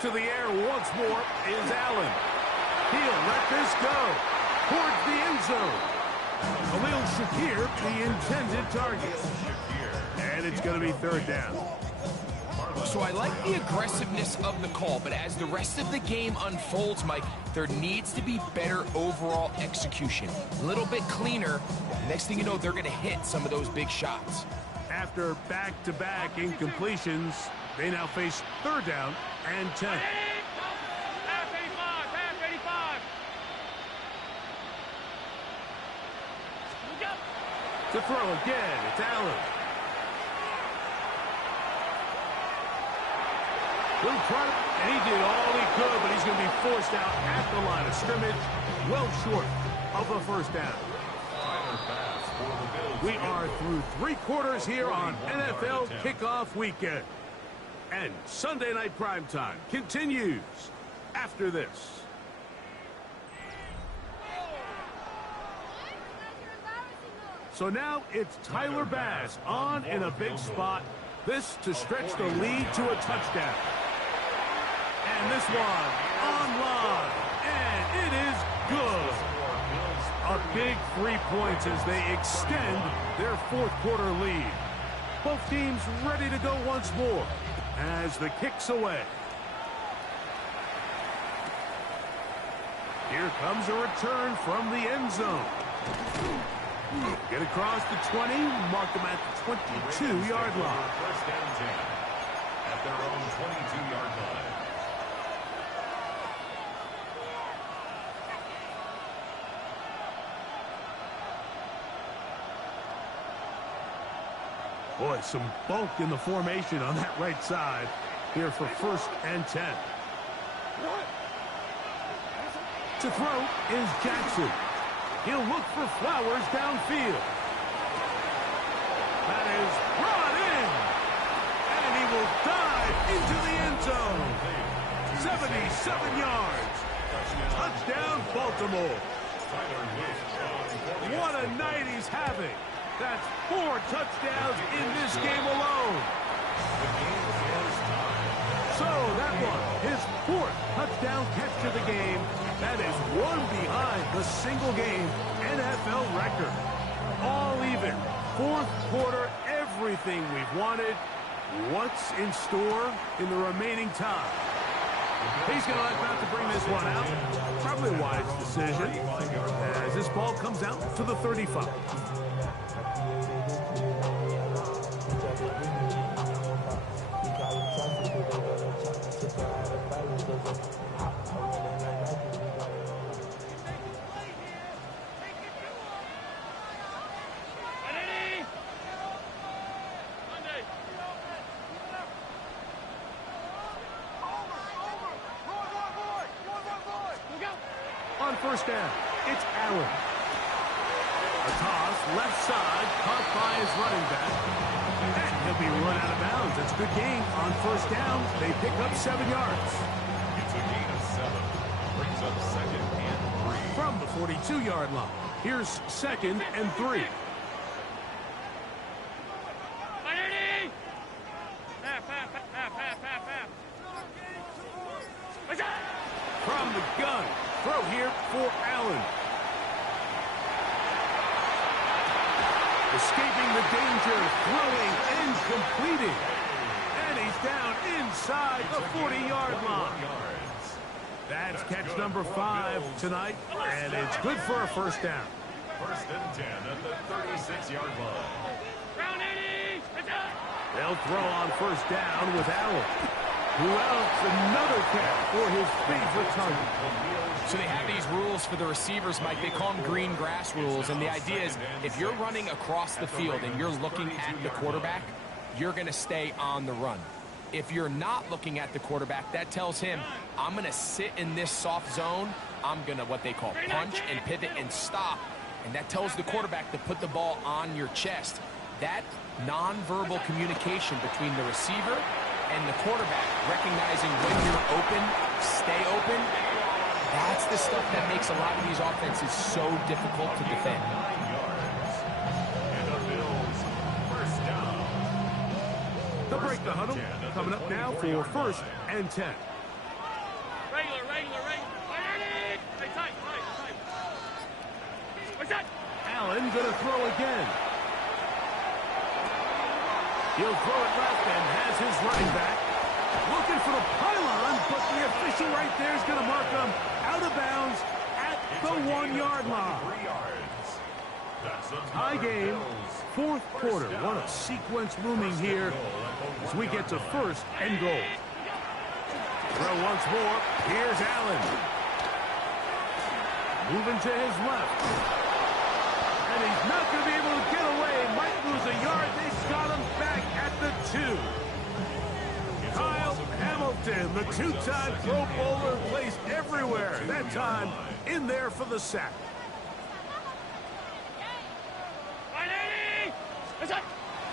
To the air once more is Allen. He'll let this go towards the end zone. Khalil Shakir, the intended target. And it's going to be 3rd down. So I like the aggressiveness of the call, but as the rest of the game unfolds, Mike, there needs to be better overall execution. A little bit cleaner. Next thing you know, they're going to hit some of those big shots. After back-to-back incompletions, they now face 3rd down and 10. Half 85, half 85. To throw again, it's Allen. He'll try to, and he did all he could, but he's going to be forced out at the line of scrimmage, well short of a first down. We are through 3 quarters here on NFL Kickoff Weekend. And Sunday Night Primetime continues after this. So now it's Tyler Bass on in a big spot. This to stretch the lead to a touchdown. And this one on line. And it is good. A big 3 points as they extend their 4th quarter lead. Both teams ready to go once more as the kick's away. Here comes a return from the end zone. Get across the 20, mark them at the 22-yard line. First down 10 at their own 22-yard line. Boy, some bulk in the formation on that right side here for 1st and 10. To throw is Jackson. He'll look for Flowers downfield. That is brought in. And he will dive into the end zone. 77 yards. Touchdown, Baltimore. What a night he's having. That's 4 touchdowns in this game alone. So that one, his 4th touchdown catch of the game. That is one behind the single game NFL record. All even. Fourth quarter, everything we've wanted. What's in store in the remaining time? He's going to let about to bring this one out. Probably a wise decision as this ball comes out to the 35. On first down, it's Allen. A toss, left side, caught by his running back. And he'll be run out of bounds. That's a good gain on first down. They pick up 7 yards. It's a gain of 7. Brings up 2nd and 3. From the 42-yard line, here's 2nd and 3. From the gun, throw here for Allen. Escaping the danger, throwing and completing. And he's down inside the 40-yard line. That's catch number 5 tonight, and it's good for a first down. 1st and 10 at the 36-yard line. They'll throw on first down with Allen. Who else? Another catch for his favorite target. So they have these rules for the receivers, Mike. They call them green grass rules. And the idea is if you're running across the field and you're looking at the quarterback, you're going to stay on the run. If you're not looking at the quarterback, that tells him, I'm going to sit in this soft zone. I'm going to what they call punch and pivot and stop. And that tells the quarterback to put the ball on your chest. That nonverbal communication between the receiver and the quarterback, recognizing when you're open, stay open, that's the stuff that makes a lot of these offenses so difficult to defend. 9 yards. And the Bills, first down. They'll break the huddle. Coming up now for 1st and 10. Regular. Hey, tight. What's that? Allen going to throw again. He'll throw it left and has his running back. Looking for the pylon, but the official right there is going to mark him out of bounds at the 1-yard line. 3 yards. That's a Tie game, 4th quarter. What a sequence looming here as we get to 1st and goal. Throw once more. Here's Allen. Moving to his left. And he's not going to be able to get away. Might lose a yard. They've got him back at the 2. Kyle Hamilton, the 2-time Pro Bowler, placed everywhere. That time in there for the sack.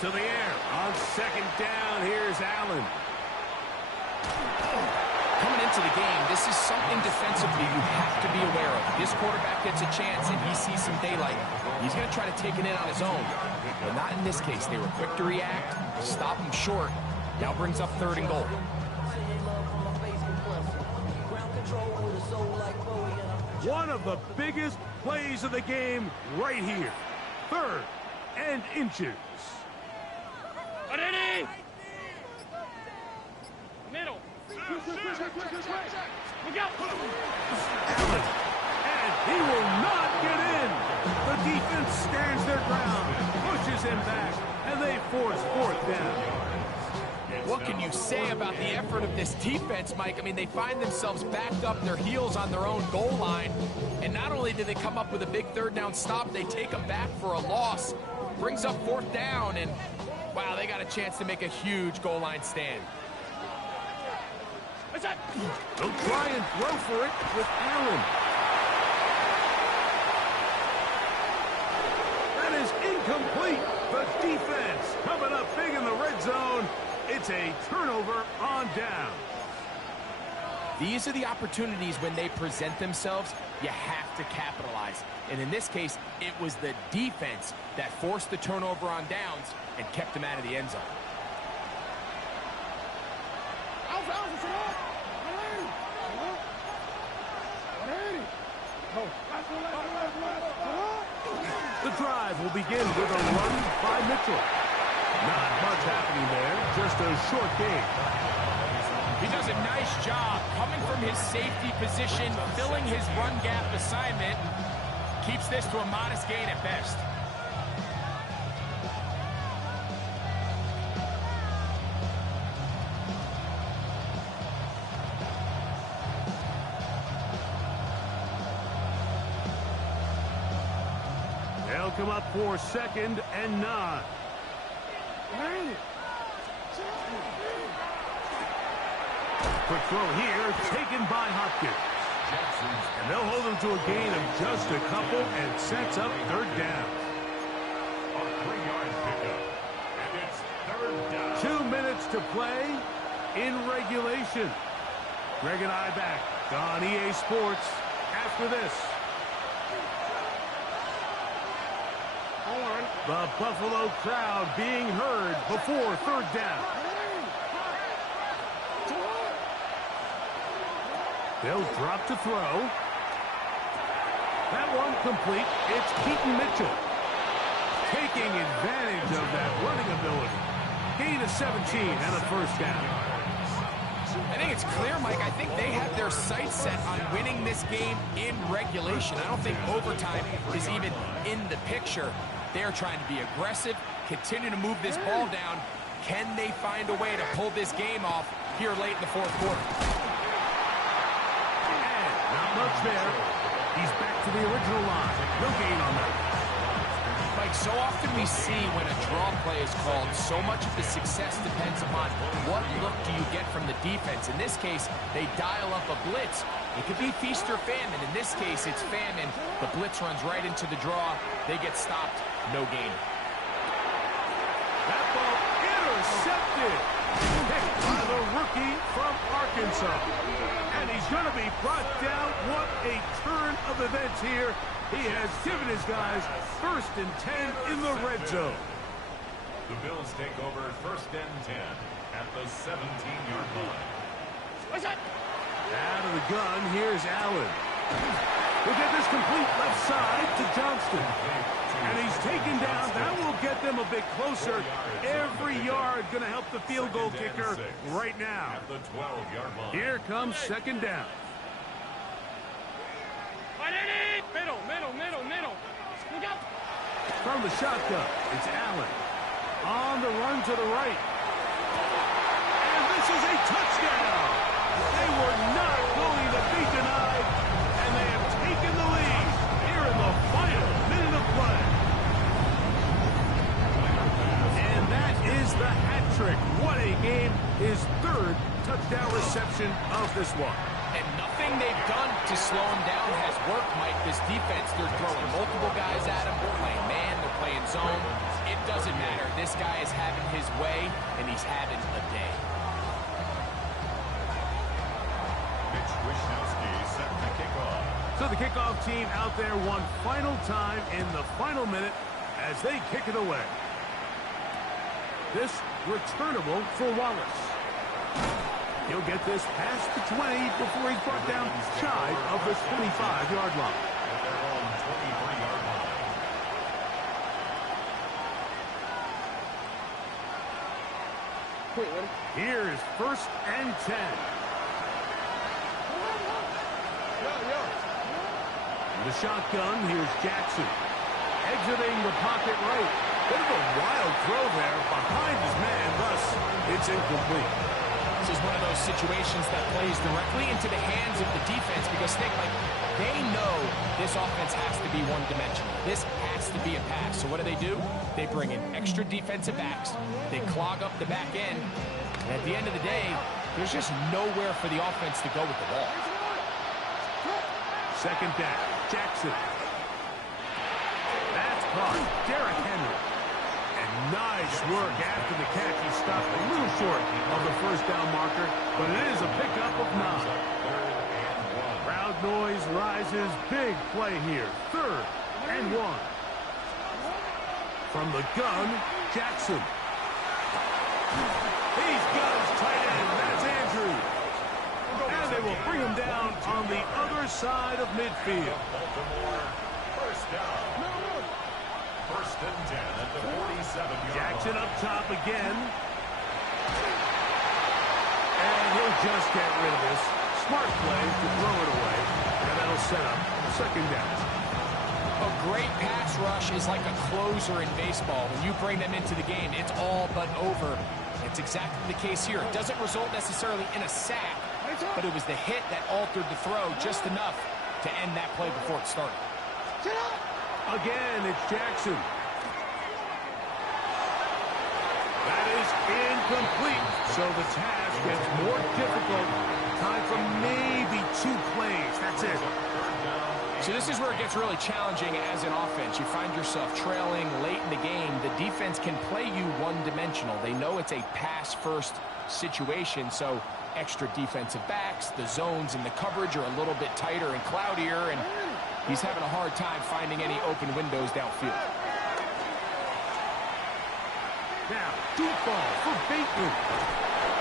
To the air on 2nd down. Here's Allen. Coming into the game, this is something defensively you have to be aware of. This quarterback gets a chance and he sees some daylight. He's going to try to take it in on his own. But not in this case. They were quick to react, stop him short. Now brings up 3rd and goal. One of the biggest plays of the game right here. 3rd and inches. Middle. Allen, and he will not get in. The defense stands their ground, pushes him back, and they force 4th down. What can you say about the effort of this defense, Mike? I mean, they find themselves backed up their heels on their own goal line. And not only do they come up with a big 3rd down stop, they take them back for a loss. Brings up 4th down, and wow, they got a chance to make a huge goal line stand. They'll try and throw for it with Allen. That is incomplete. The defense coming up big in the red zone. It's a turnover on down. These are the opportunities when they present themselves, you have to capitalize. And in this case, it was the defense that forced the turnover on downs and kept them out of the end zone. The drive will begin with a run by Mitchell. Not much happening there, just a short gain. He does a nice job coming from his safety position, filling his run gap assignment, keeps this to a modest gain at best. They'll come up for 2nd and 9. Quick throw here, taken by Hopkins. And they'll hold him to a gain of just a couple and sets up 3rd down. A 3-yard pickup. And it's 3rd down. 2 minutes to play in regulation. Greg and I back on EA Sports after this. The Buffalo crowd being heard before 3rd down. They'll drop to throw. That one complete. It's Keaton Mitchell taking advantage of that running ability. Gain of 17 and a 1st down. I think it's clear, Mike. I think they have their sights set on winning this game in regulation. I don't think overtime is even in the picture. They're trying to be aggressive, continue to move this ball down. Can they find a way to pull this game off here late in the 4th quarter? And not much there. He's back to the original line. No gain on that. Mike, so often we see when a draw play is called, so much of the success depends upon what look do you get from the defense. In this case, they dial up a blitz. It could be feast or famine. In this case, it's famine. The blitz runs right into the draw. They get stopped. No gain. That ball intercepted. Picked by the rookie from Arkansas. And he's going to be brought down. What a turn of events here. He has given his guys 1st and 10 in the red zone. The Bills take over 1st and 10 at the 17-yard line. Out of the gun, here's Allen. We'll get this complete left side to Johnston. And he's taken down. That will get them a bit closer. Every yard going to help the field goal kicker right now. At the 12-yard line. Here comes 2nd down. Middle. Look out. From the shotgun, it's Allen. On the run to the right. And this is a touchdown. They were not going to be denied. And they have taken the lead here in the final minute of play. And that is the hat trick. What a game. His 3rd touchdown reception of this one. And nothing they've done to slow him down has worked, Mike. This defense, they're throwing multiple guys at him. They're playing man, they're playing zone. It doesn't matter. This guy is having his way, and he's having a day. Mitch Wishnowski set the kickoff. So the kickoff team out there one final time in the final minute as they kick it away. This returnable for Wallace. He'll get this past the 20 before he's brought down shy of the 25-yard line. At their own 23-yard line. Here's 1st and 10. The shotgun, here's Jackson. Exiting the pocket right. Bit of a wild throw there behind his man, thus it's incomplete. This is one of those situations that plays directly into the hands of the defense because they know this offense has to be one-dimensional. This has to be a pass. So what do? They bring in extra defensive backs. They clog up the back end. And at the end of the day, there's just nowhere for the offense to go with the ball. 2nd down, Jackson. That's caught. Derrick Henry. And nice work after the catch. He stopped a little short of the 1st down marker, but it is a pickup of 9. Crowd noise rises. Big play here. 3rd and 1. From the gun, Jackson. He's got his tight end. That's Andrews. And they will bring him down on the other side of midfield. Baltimore, 1st down. First and 10 at the 47-yard Jackson line. up top again. And he'll just get rid of this. Smart play to throw it away. And that'll set up second down. A great pass rush is like a closer in baseball. When you bring them into the game, it's all but over. It's exactly the case here. It doesn't result necessarily in a sack, but it was the hit that altered the throw just enough to end that play before it started. Again, it's Jackson. That is incomplete. So the task gets more difficult. Time for maybe 2 plays. That's it. So this is where it gets really challenging as an offense. You find yourself trailing late in the game. The defense can play you one-dimensional. They know it's a pass-first situation, so extra defensive backs, the zones and the coverage are a little bit tighter and cloudier, and he's having a hard time finding any open windows downfield. Now, deep ball for Bateman.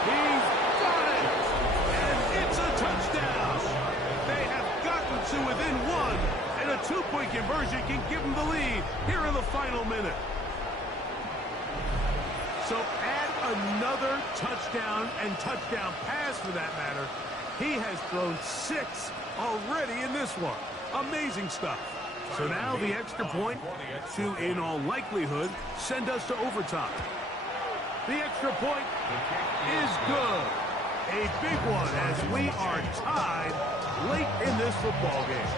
He's got it! And it's a touchdown! They have gotten to within 1, and a 2-point conversion can give them the lead here in the final minute. So add another touchdown and touchdown pass for that matter. He has thrown 6 already in this one. Amazing stuff. So now the extra point to, in all likelihood, send us to overtime. The extra point is good. A big one as we are tied late in this football game.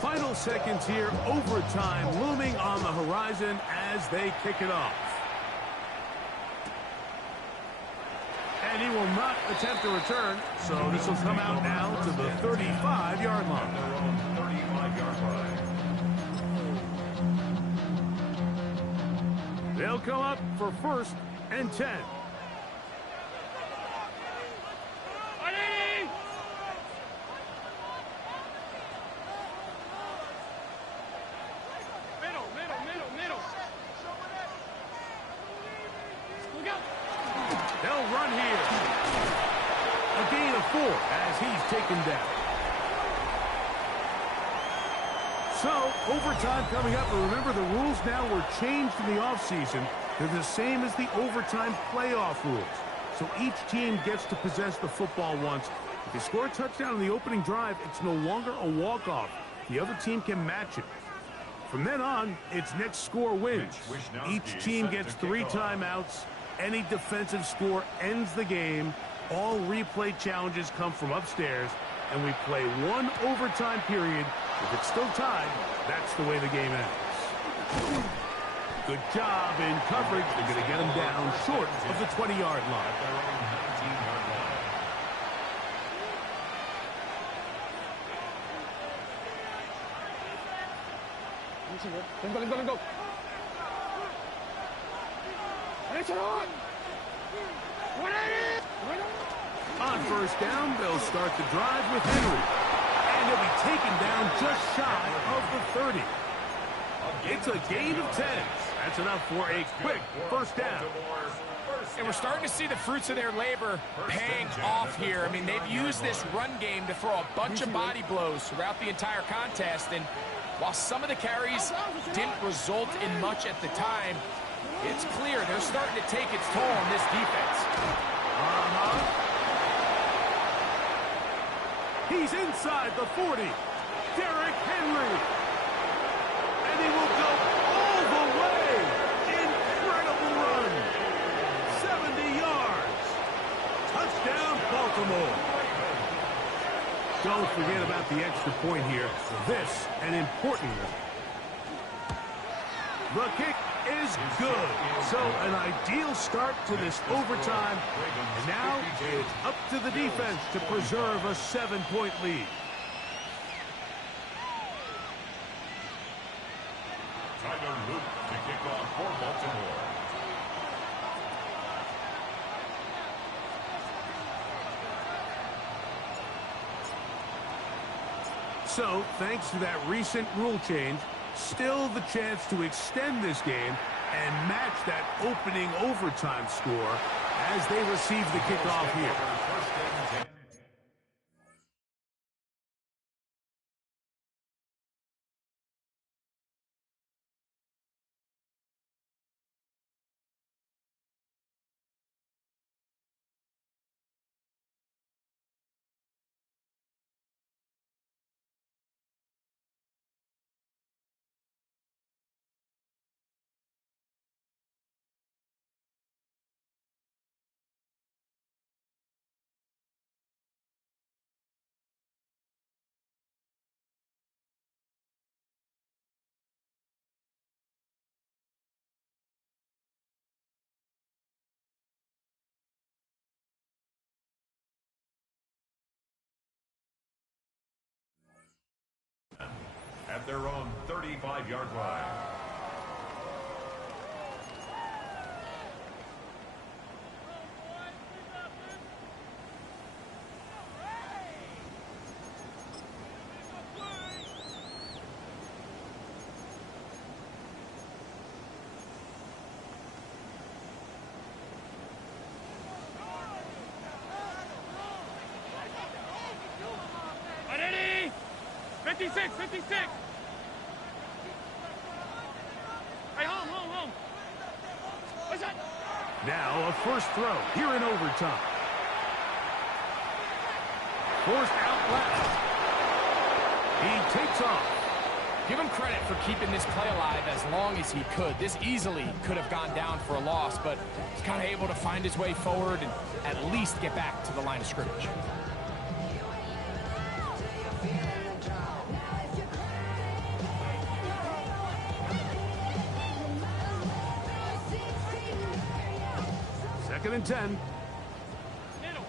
Final seconds here, overtime looming on the horizon as they kick it off. And he will not attempt a return, so this will come out now to the 35-yard line. Their own 35-yard line. They'll come up for first and 10. They'll run here. A gain of 4 as he's taken down. So, overtime coming up. And remember, the rules now were changed in the offseason. They're the same as the overtime playoff rules. So each team gets to possess the football once. If they score a touchdown in the opening drive, it's no longer a walk-off. The other team can match it. From then on, it's next score wins. Each team gets 3 timeouts. Any defensive score ends the game. All replay challenges come from upstairs, and we play 1 overtime period. If it's still tied, that's the way the game ends. Good job in coverage. They're going to get him down short of the 20-yard line. Their own 19-yard line. Let go. On first down, they'll start the drive with Henry. And he'll be taken down just shy of the 30. It's a gain of 10. That's enough for a quick first down. And we're starting to see the fruits of their labor paying off here. I mean, they've used this run game to throw a bunch of body blows throughout the entire contest. And while some of the carries didn't result in much at the time, it's clear they're starting to take its toll on this defense. He's inside the 40. Derrick Henry. And he will go all the way. Incredible run. 70 yards. Touchdown, Baltimore. Don't forget about the extra point here. This, an important one. The kick is good. So an ideal start to this overtime. And now it's up to the defense to preserve a 7-point lead. Tyler Luke to kick off for Baltimore. So, thanks to that recent rule change, still the chance to extend this game and match that opening overtime score as they receive the kickoff here. At their own 35-yard line. Ready? 56, 56. Hey, home. What's that? Now a first throw here in overtime. Forced out left. He takes off. Give him credit for keeping this play alive as long as he could. This easily could have gone down for a loss, but he's kind of able to find his way forward and at least get back to the line of scrimmage. Second and 10. Middle.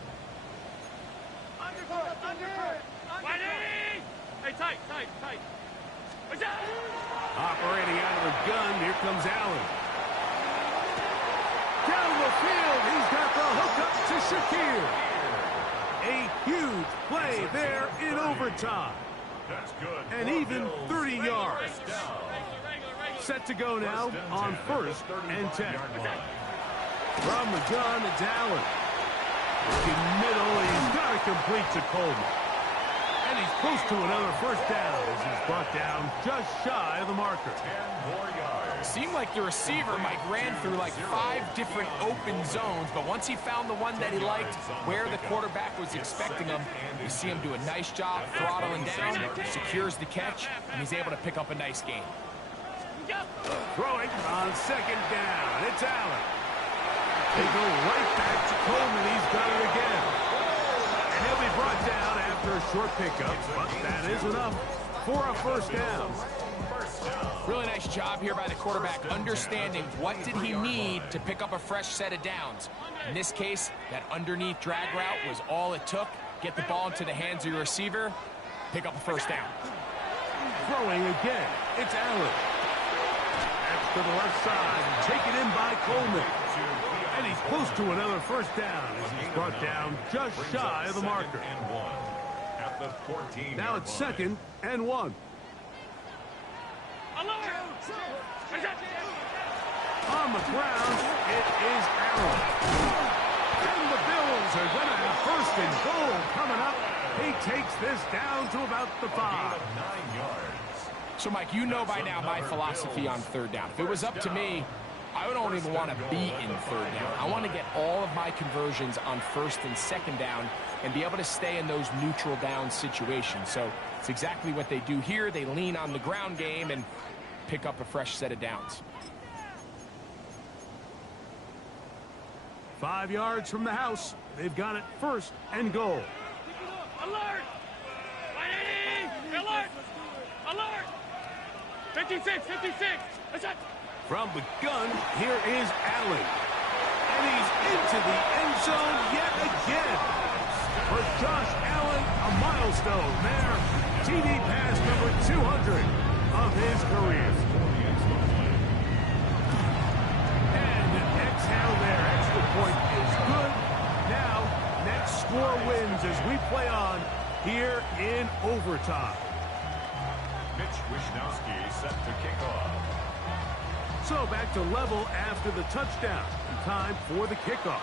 Underfoot. Ready? Hey, tight. What's that? Operating out of the gun, here comes Allen. Down the field, he's got the hookup to Shakir. A huge play there in overtime. That's good. And even 30 yards. Set to go now on first and 10. From the gun, it's Allen. Looking middle, he's got to complete to Coleman. And he's close to another first down as he's brought down just shy of the marker. 10 more yards. Seemed like the receiver, Mike, ran through like 5 different open zones, but once he found the one that he liked, where the quarterback was expecting him, you see him do a nice job throttling down, secures the catch, and he's able to pick up a nice gain. Throwing on second down, it's Allen. They go right back to Coleman. He's got it again. And he'll be brought down after a short pickup, but that is enough for a first down. Really nice job here by the quarterback, understanding what did he need to pick up a fresh set of downs. In this case, that underneath drag route was all it took. Get the ball into the hands of your receiver, pick up a first down. Throwing again, it's Allen. That's to the left side, and taken in by Coleman. And he's close to another first down as he's brought down just shy of the marker. At the 14. Now it's second and 1. On the ground, it is Allen. And the Bills are going to have first and goal coming up. He takes this down to about the 5. 9 yards. So, Mike, you know by now my philosophy on third down. If it was up to me, I don't even want to be in third down. I want to get all of my conversions on first and second down and be able to stay in those neutral down situations. So it's exactly what they do here. They lean on the ground game and pick up a fresh set of downs. 5 yards from the house. They've got it first and goal. Alert! Ready? Alert! Alert! 56. What's that? From the gun, here is Allen. And he's into the end zone yet again. For Josh Allen, a milestone there. TD pass number 200 of his career. And an exhale there. Extra point is good. Now, next score wins as we play on here in overtime. Mitch Wishnowsky set to kick off. So back to level after the touchdown. Time for the kickoff.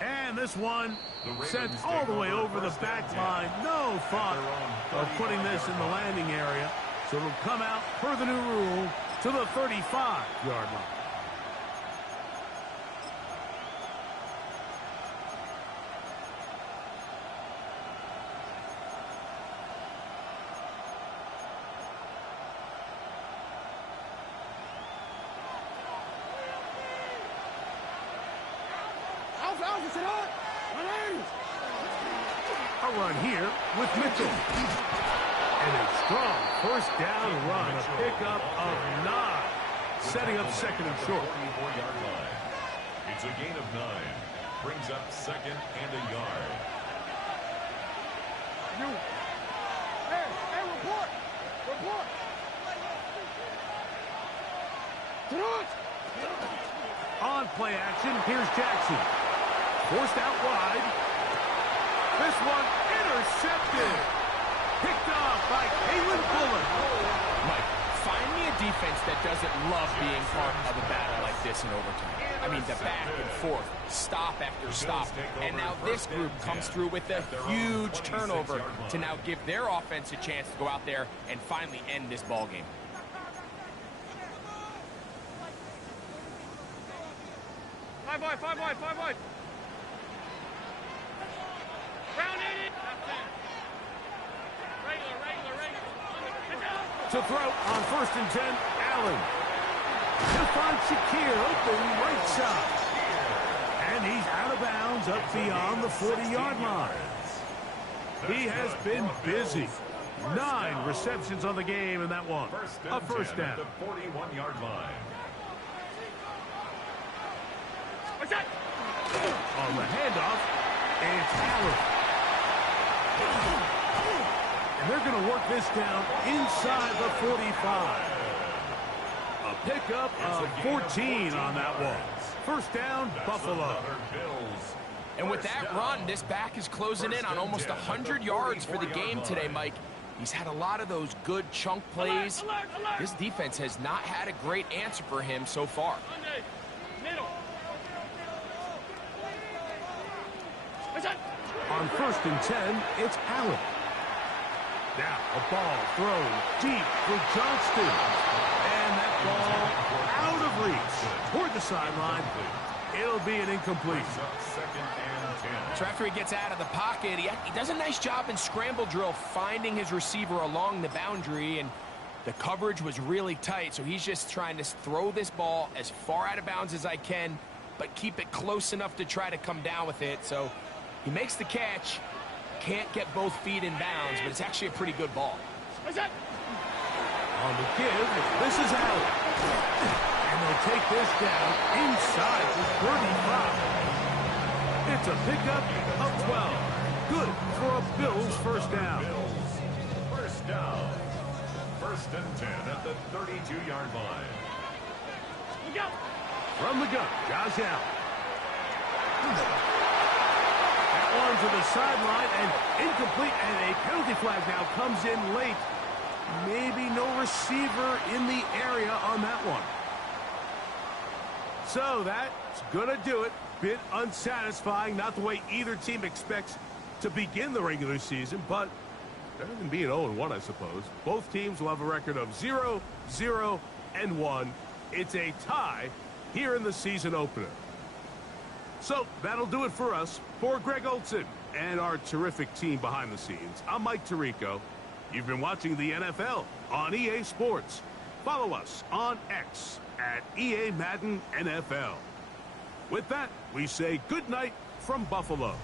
And this one sent all the way over the back line. No thought of putting this in the landing area. So it'll come out per the new rule to the 35-yard line. A run here with Mitchell. And a strong first down run, a pickup of 9, setting up second and short. 44-yard line. It's a gain of 9. Brings up second and a yard. Hey, report! Report! On play action, here's Jackson. Forced out wide. This one intercepted. Picked off by Kalen Bullock. Mike, find me a defense that doesn't love being part of a battle like this in overtime. I mean, the back and forth, stop after stop. And now this group comes through with a huge turnover to now give their offense a chance to go out there and finally end this ball game. Five wide. Round it. Regular. To throw on 1st and 10, Allen. Stephon Shakir open right side. And he's out of bounds up beyond the 40-yard line. He has been busy. 9 receptions on the game in that one. A first down. The 41-yard line. What's that? On the handoff, it's Allen. And they're going to work this down inside the 45. A pickup of 14 on that one. First down, Buffalo. And with that run, this back is closing in on almost 100 yards for the game today, Mike. He's had a lot of those good chunk plays. This defense has not had a great answer for him so far. Middle. On 1st and 10, it's Allen. Now a ball thrown deep for Johnston. And that ball out of reach toward the sideline. It'll be an incomplete. Second and 10. So after he gets out of the pocket, he does a nice job in scramble drill finding his receiver along the boundary, and the coverage was really tight, so he's just trying to throw this ball as far out of bounds as I can, but keep it close enough to try to come down with it. So he makes the catch, can't get both feet in bounds, but it's actually a pretty good ball. What's that? On the give, this is Allen. And they'll take this down inside the 35. It's a pickup of 12. Good for a Bills first down. First down. 1st and 10 at the 32-yard line. Look out. From the gun, Josh Allen. That one to the sideline and incomplete, and a penalty flag now comes in late. Maybe no receiver in the area on that one. So that's going to do it. Bit unsatisfying, not the way either team expects to begin the regular season, but better than being 0-1, I suppose. Both teams will have a record of 0-0-1. It's a tie here in the season opener. So that'll do it for us. For Greg Olson and our terrific team behind the scenes, I'm Mike Tirico. You've been watching the NFL on EA Sports. Follow us on X at EA Madden NFL. With that, we say good night from Buffalo.